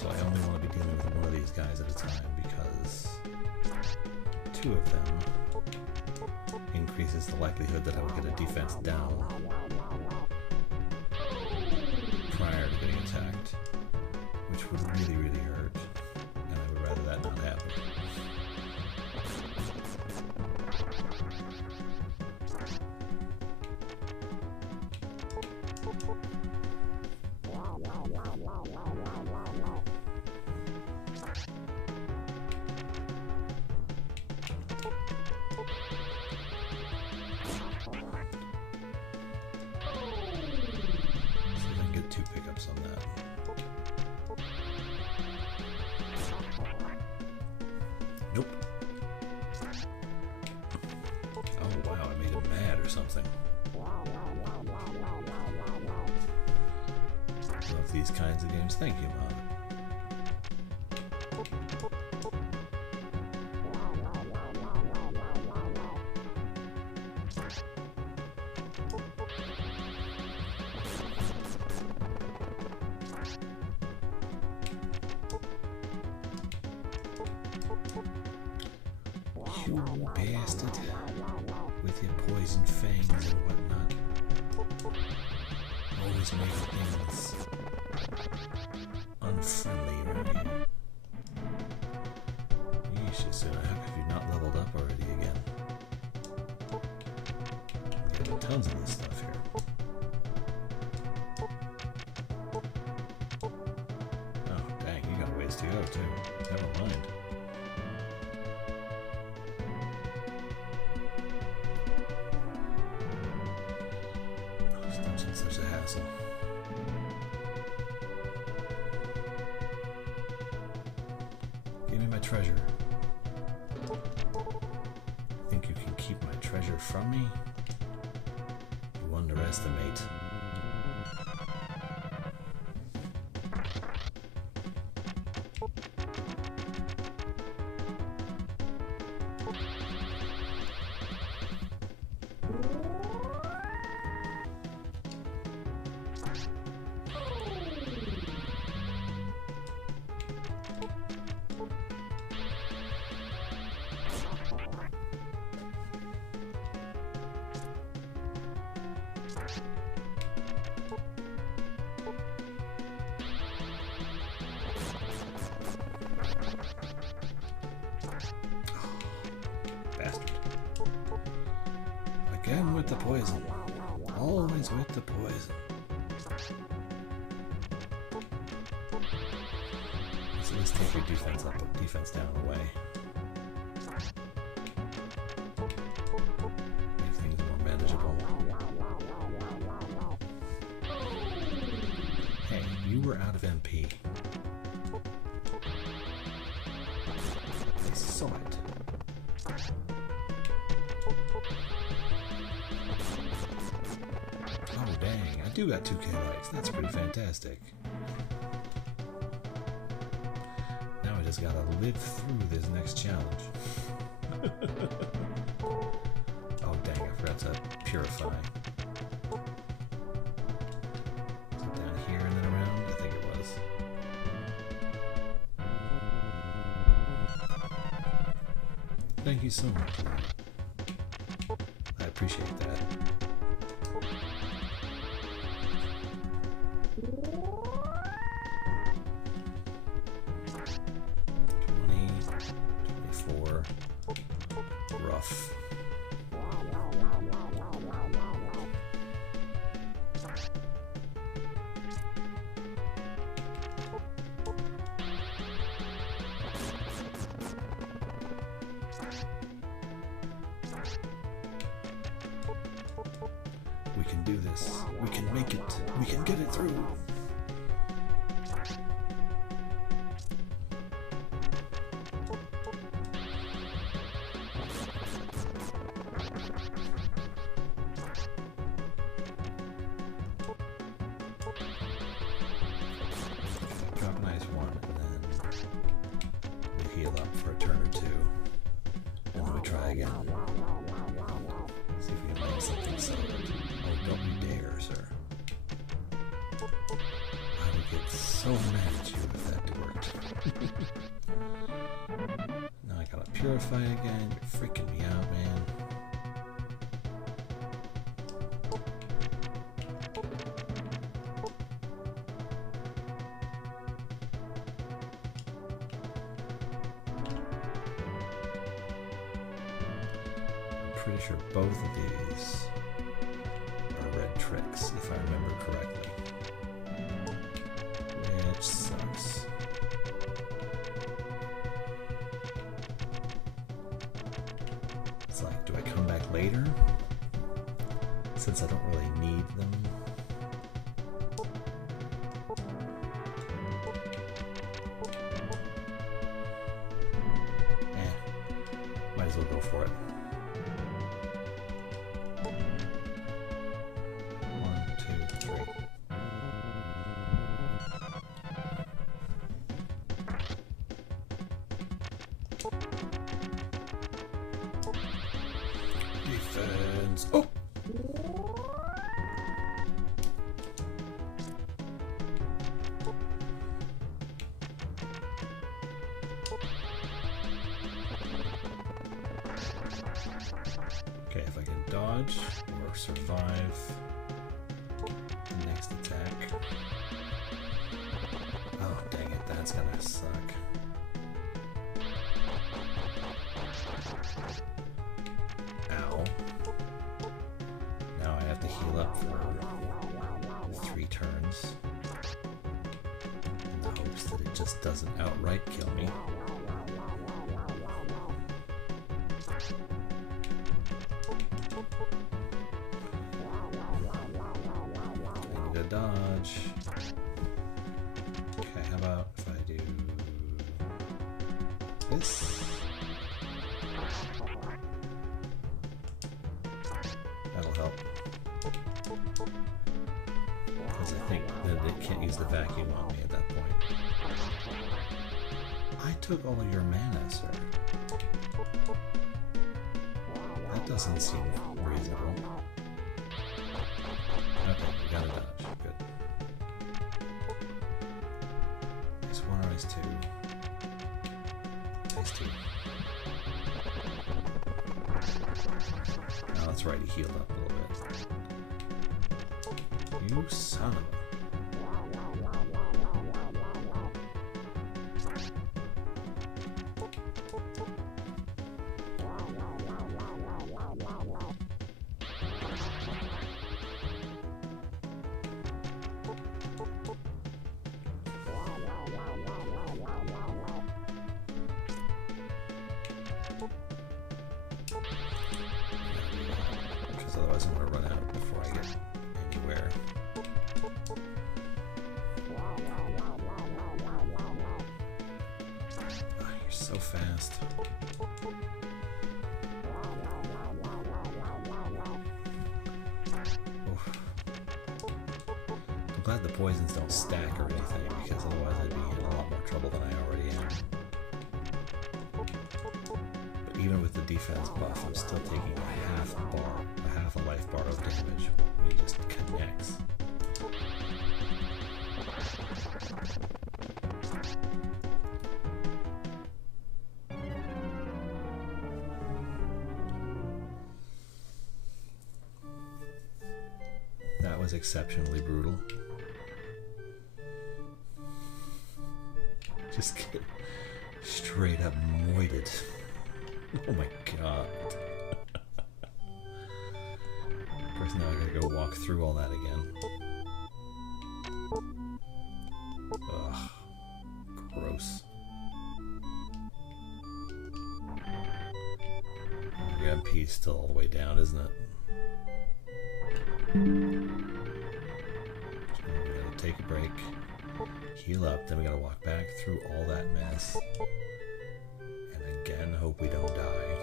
I only want to be dealing with one of these guys at a time because two of them increases the likelihood that I will get a defense down prior to getting attacked, which would really, really hurt, and I would rather that not happen. On that. Nope. Oh wow, I made him mad or something. Love these kinds of games. Thank you, Mom. You bastard. With your poison fangs and whatnot. Always making things unfriendly around here. Yeesh, Esuna, how have you not leveled up already again? I'm getting tons of this stuff here. Oh, dang, you got a ways to go, too. Never mind. Such a hassle. Give me my treasure. Think you can keep my treasure from me? You underestimate. poison. Always with the poison. So let's take your defense up, defense down away. Make things more manageable. Hey, you were out of MP. I saw it. Oh dang, I do got 2k likes. That's pretty fantastic. Now I just gotta live through this next challenge. Oh dang, I forgot to purify. Is it down here and then around? I think it was. Thank you so much. I appreciate that. Rough. We can do this. We can make it. We can get it through. So mad at you if that worked. Now I gotta purify again. You're freaking me out, man. I'm pretty sure both of these are red tricks, if I remember correctly. Which sucks. It's like, do I come back later? Since I don't really need them. Might as well go for it. 1, 2, 3. Defense. Oh! Okay, if I can dodge or survive the next attack. Oh, dang it, that's gonna suck. Ow. Now I have to heal up for 3 turns in the hopes that it just doesn't outright kill me. I need a dodge. Okay, how about if I do this? That'll help. Because I think that they can't use the vacuum on me at that point. I took all of your mana, sir. That doesn't seem reasonable. Okay, we got a dodge. Good. Ice 1 or Ice 2? Ice 2. Oh, that's right, he healed up a little bit. You son of a... otherwise I'm going to run out before I get anywhere. Oh, you're so fast. Oof. I'm glad the poisons don't stack or anything, because otherwise I'd be in a lot more trouble than I already am. But even with the defense buff, I'm still taking a half a life bar of damage when he just connects. That was exceptionally brutal. Just get straight up moited. Oh my god. Of course, now I gotta go walk through all that again. Ugh. Gross. Your MP's still all the way down, isn't it? So we gotta take a break, heal up, then we gotta walk back through all that mess. And again, hope we don't die.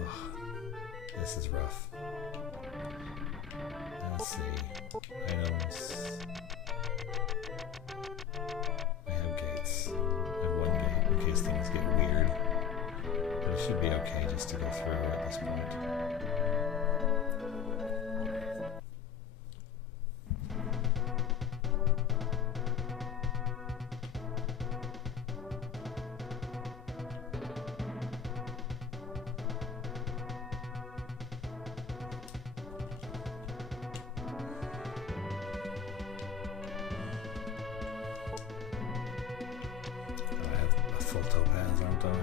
Oh, this is rough. Let's see. Items. I have gates. I have one gate in case things get weird. But it should be okay just to go through at this point. Full topaz, aren't I? Yeah.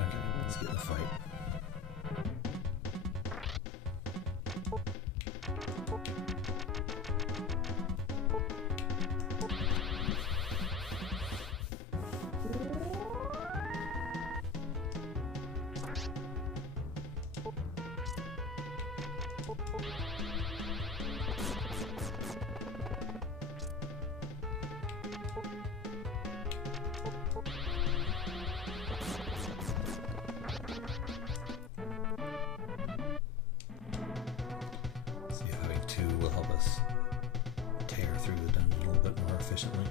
Okay, let's get in the fight. Will help us tear through the dungeon a little bit more efficiently.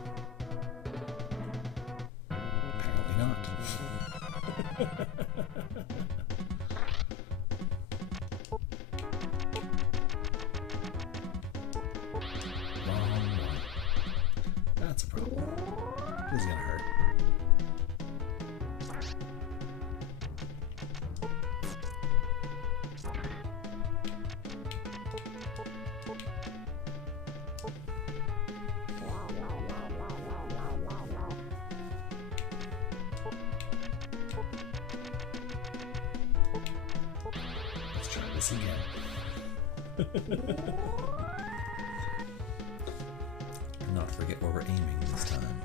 Apparently not. Wrong one. That's a problem. This is gonna hurt. Again. Not forget where we're aiming this time.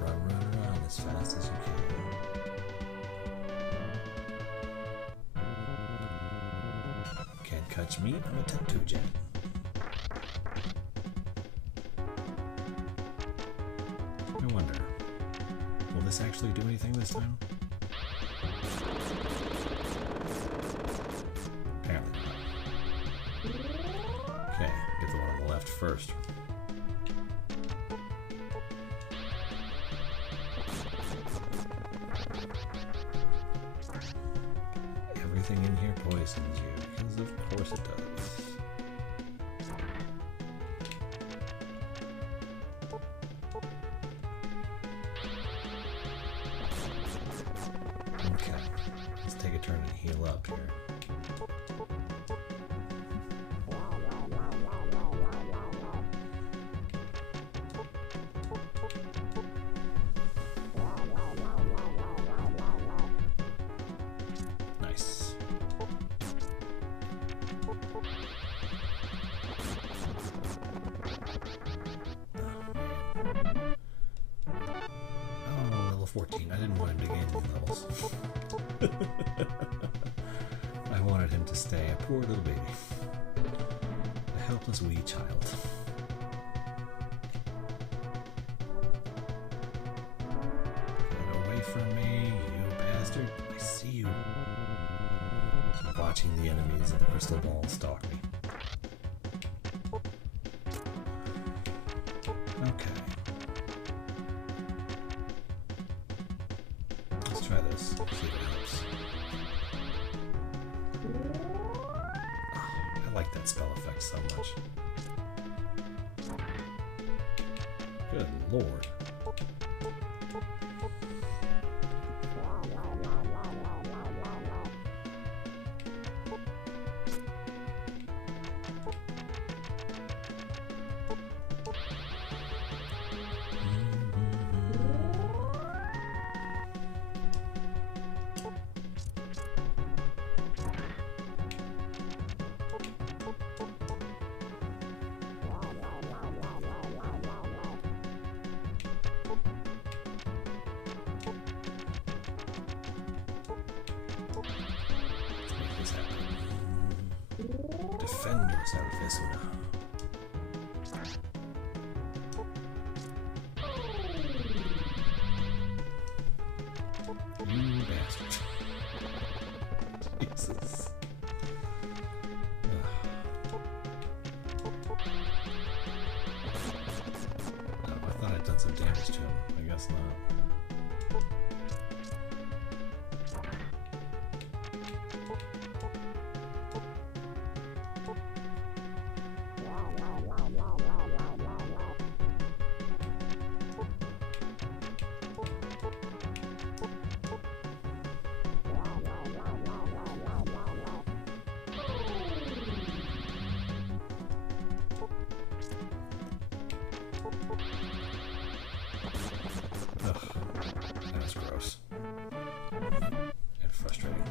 Run as fast as you can. Catch me, I'm a tattoo jet. I wonder, will this actually do anything this time? Apparently not. Okay, get the one on the left first. Everything in here poisons you, because of course it does. Okay, let's take a turn and heal up here. 14. I didn't want him to gain any levels. I wanted him to stay a poor little baby. A helpless wee child. Get away from me, you bastard. I see you. Just watching the enemies of the crystal ball stalk me. Okay. Let's try this. See if it helps. Oh, I like that spell effect so much. Good lord. Defend yourself, Esuna. You bastard. Jesus. I thought I'd done some damage to him. I guess not. Gross and frustrating.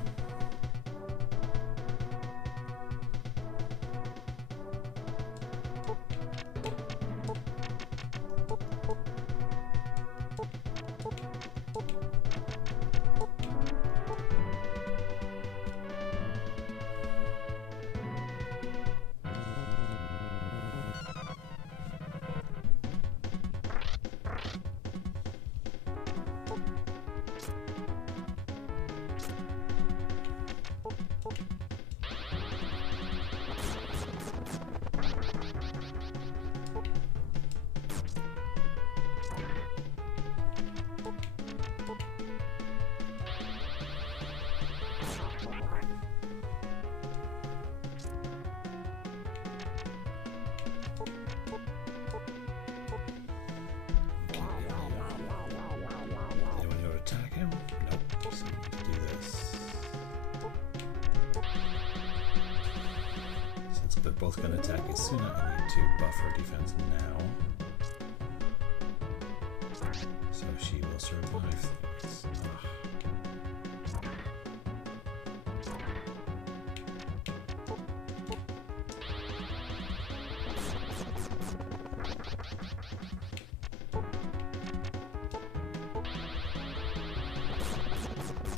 They're both going to attack Esuna. I need to buff her defense now. So she will survive things.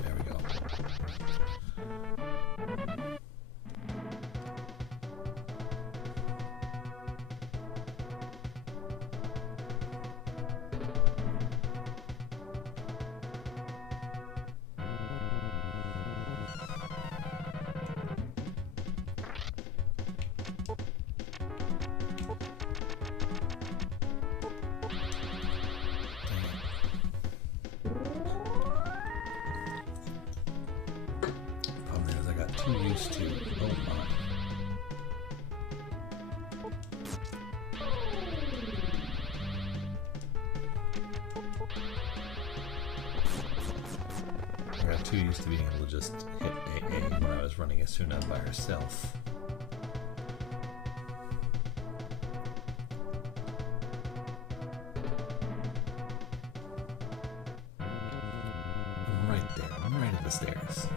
There we go. Too used to. Oh my. I got too used to being able to just hit AA when I was running Esuna by herself. I'm right there. I'm right at the stairs.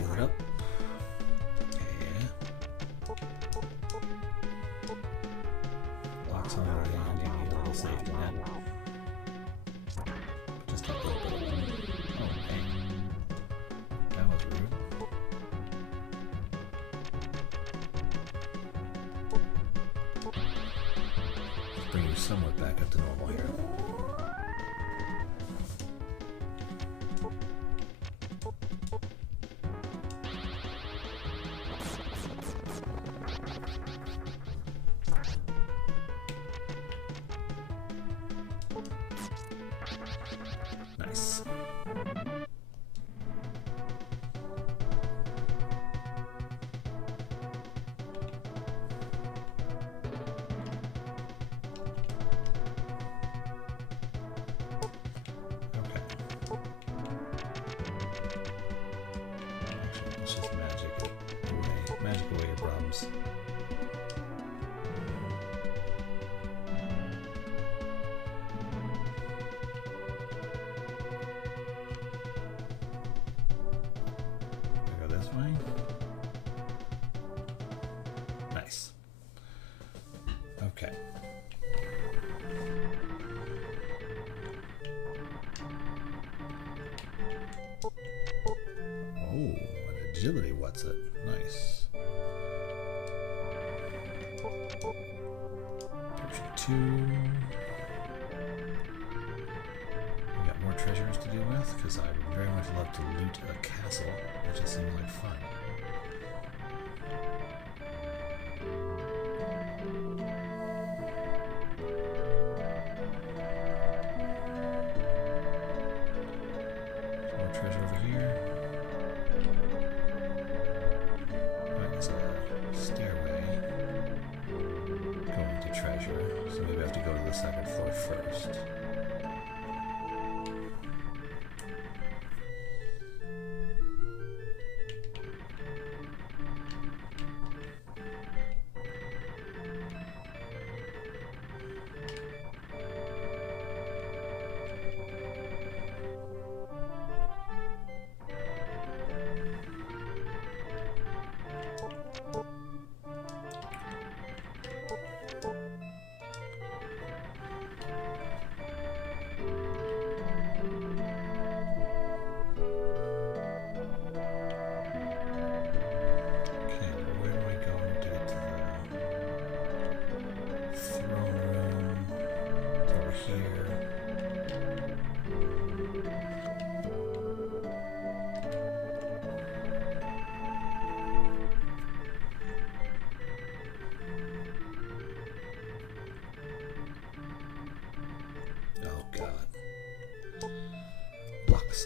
Heal it up. Yeah. Locks on the other hand, you need a little safety net. Just a little bit of one. Oh, hey. That was rude. Let's bring you somewhat back up to normal here. Nice. Okay. Actually, it's just magic away. Magic away your problems. Nice. Okay. Oh, an agility, what's it? Nice. Potion 2. We got more treasures to deal with, because I would very much love to loot a castle. It just seems like fun. Treasure over here. Right, there's a stairway going to treasure, so maybe I have to go to the second floor first.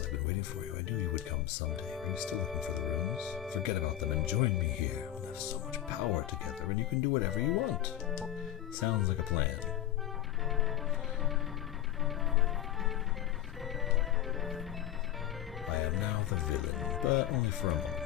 I've been waiting for you. I knew you would come someday. Are you still looking for the runes? Forget about them and join me here. We'll have so much power together, and you can do whatever you want. Sounds like a plan. I am now the villain, but only for a moment.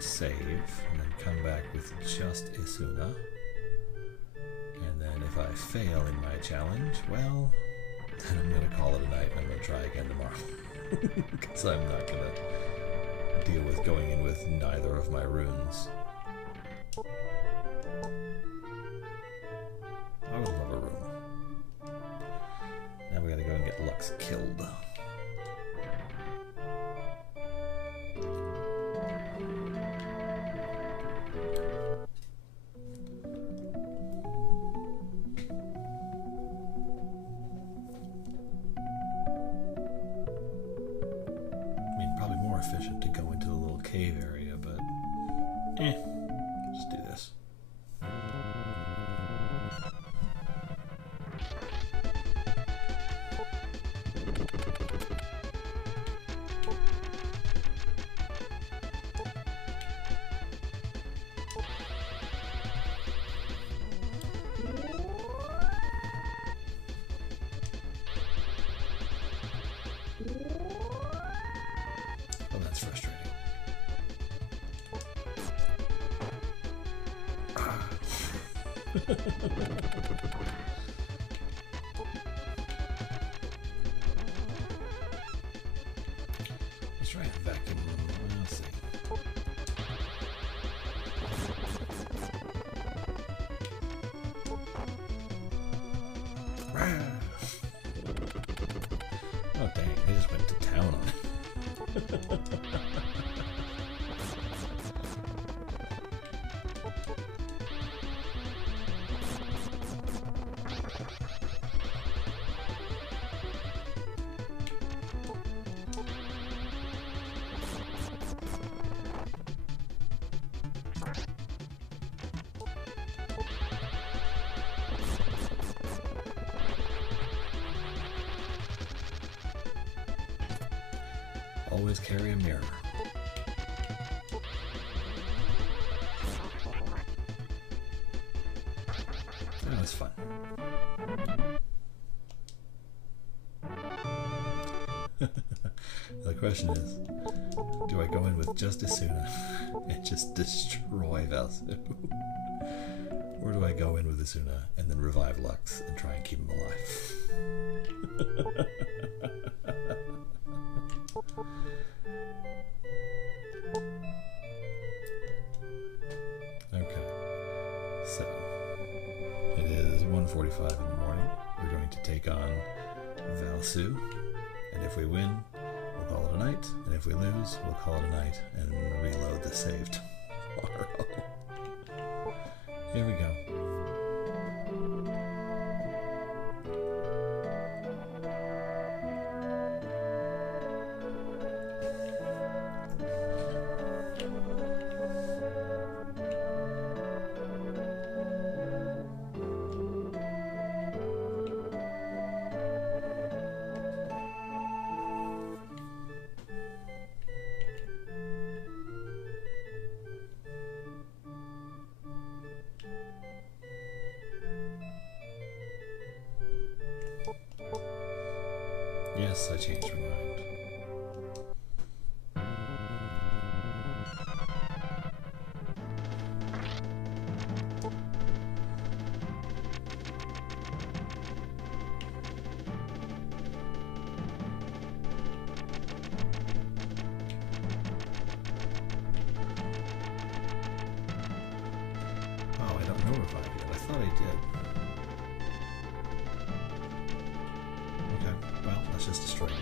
Save, and then come back with just Esuna. And then if I fail in my challenge, well, then I'm going to call it a night and I'm going to try again tomorrow. Because I'm not going to deal with going in with neither of my runes. I would love a rune. Now we got to go and get Lux killed. Efficient to go into the little cave area, but just do this. Let's try a vacuum. Let's see. Oh dang, they just went to town on it. Always carry a mirror. That was fun. The question is, do I go in with just Esuna and just destroy Valsu? Or do I go in with Esuna and then revive Lux and try and keep him alive? Okay, so it is 1:45 in the morning. We're going to take on Valsu, and if we win, we'll call it a night, and if we lose, we'll call it a night and reload the save tomorrow. Here we go. Yes, I changed my mind. Oh, I don't know revive yet. I thought I did. Well, let's just destroy them.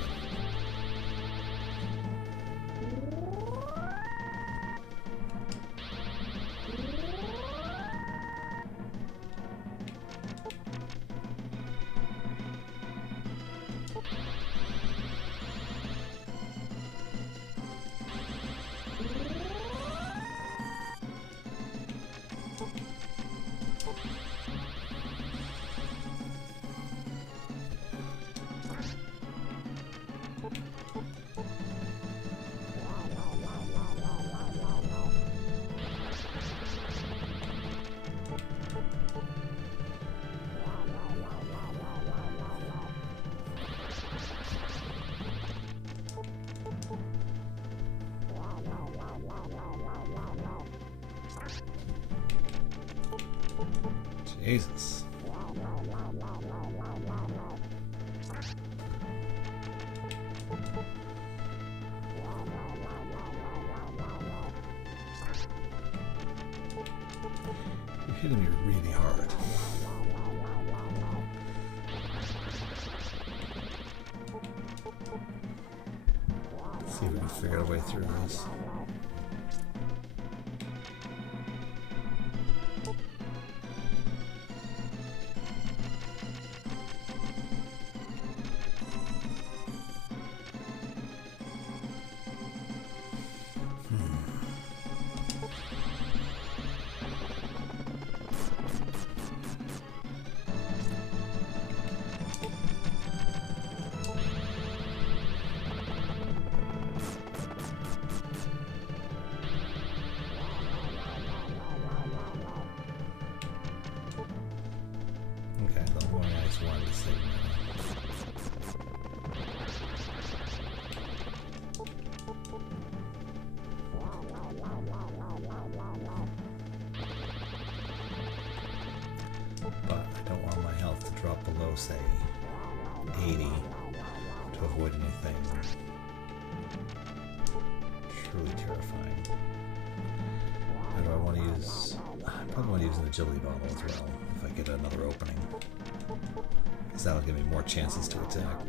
Jesus. You're hitting me really hard. Let's see if we can figure out a way through this. don't want my health to drop below, say, 80 to avoid anything truly terrifying. Or do I want to use... I probably want to use an agility bottle as well, if I get another opening. Because that'll give me more chances to attack.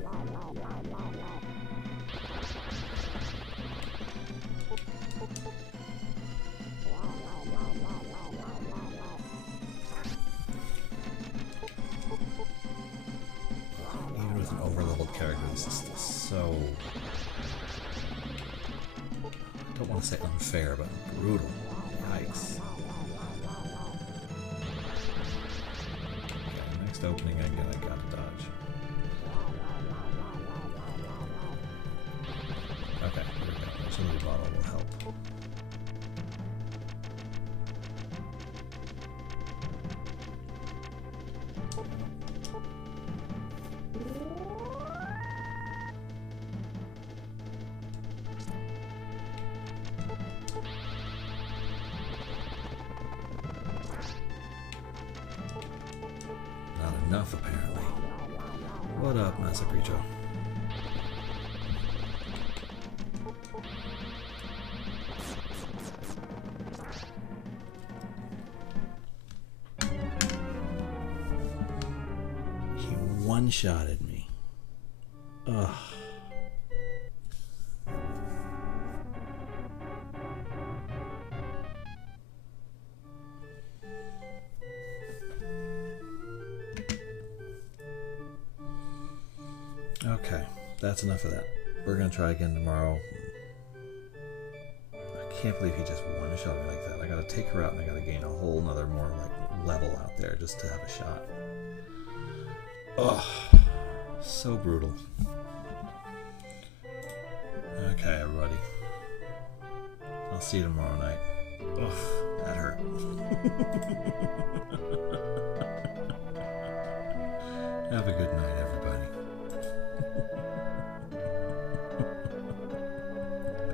Even with an overleveled character, this is still so... I don't want to say unfair, but brutal. Yikes. Okay, next opening I get, I gotta dodge. Okay, here we go. Agility bottle will help. Not enough, apparently. What up, Masapricho? He one-shotted me. Ugh. Okay, that's enough of that. We're gonna try again tomorrow. I can't believe he just one-shot me like that. I gotta take her out and I gotta gain a whole nother more like level out there just to have a shot. Ugh, so brutal. Okay, everybody. I'll see you tomorrow night. Ugh, that hurt. Have a good night, everyone.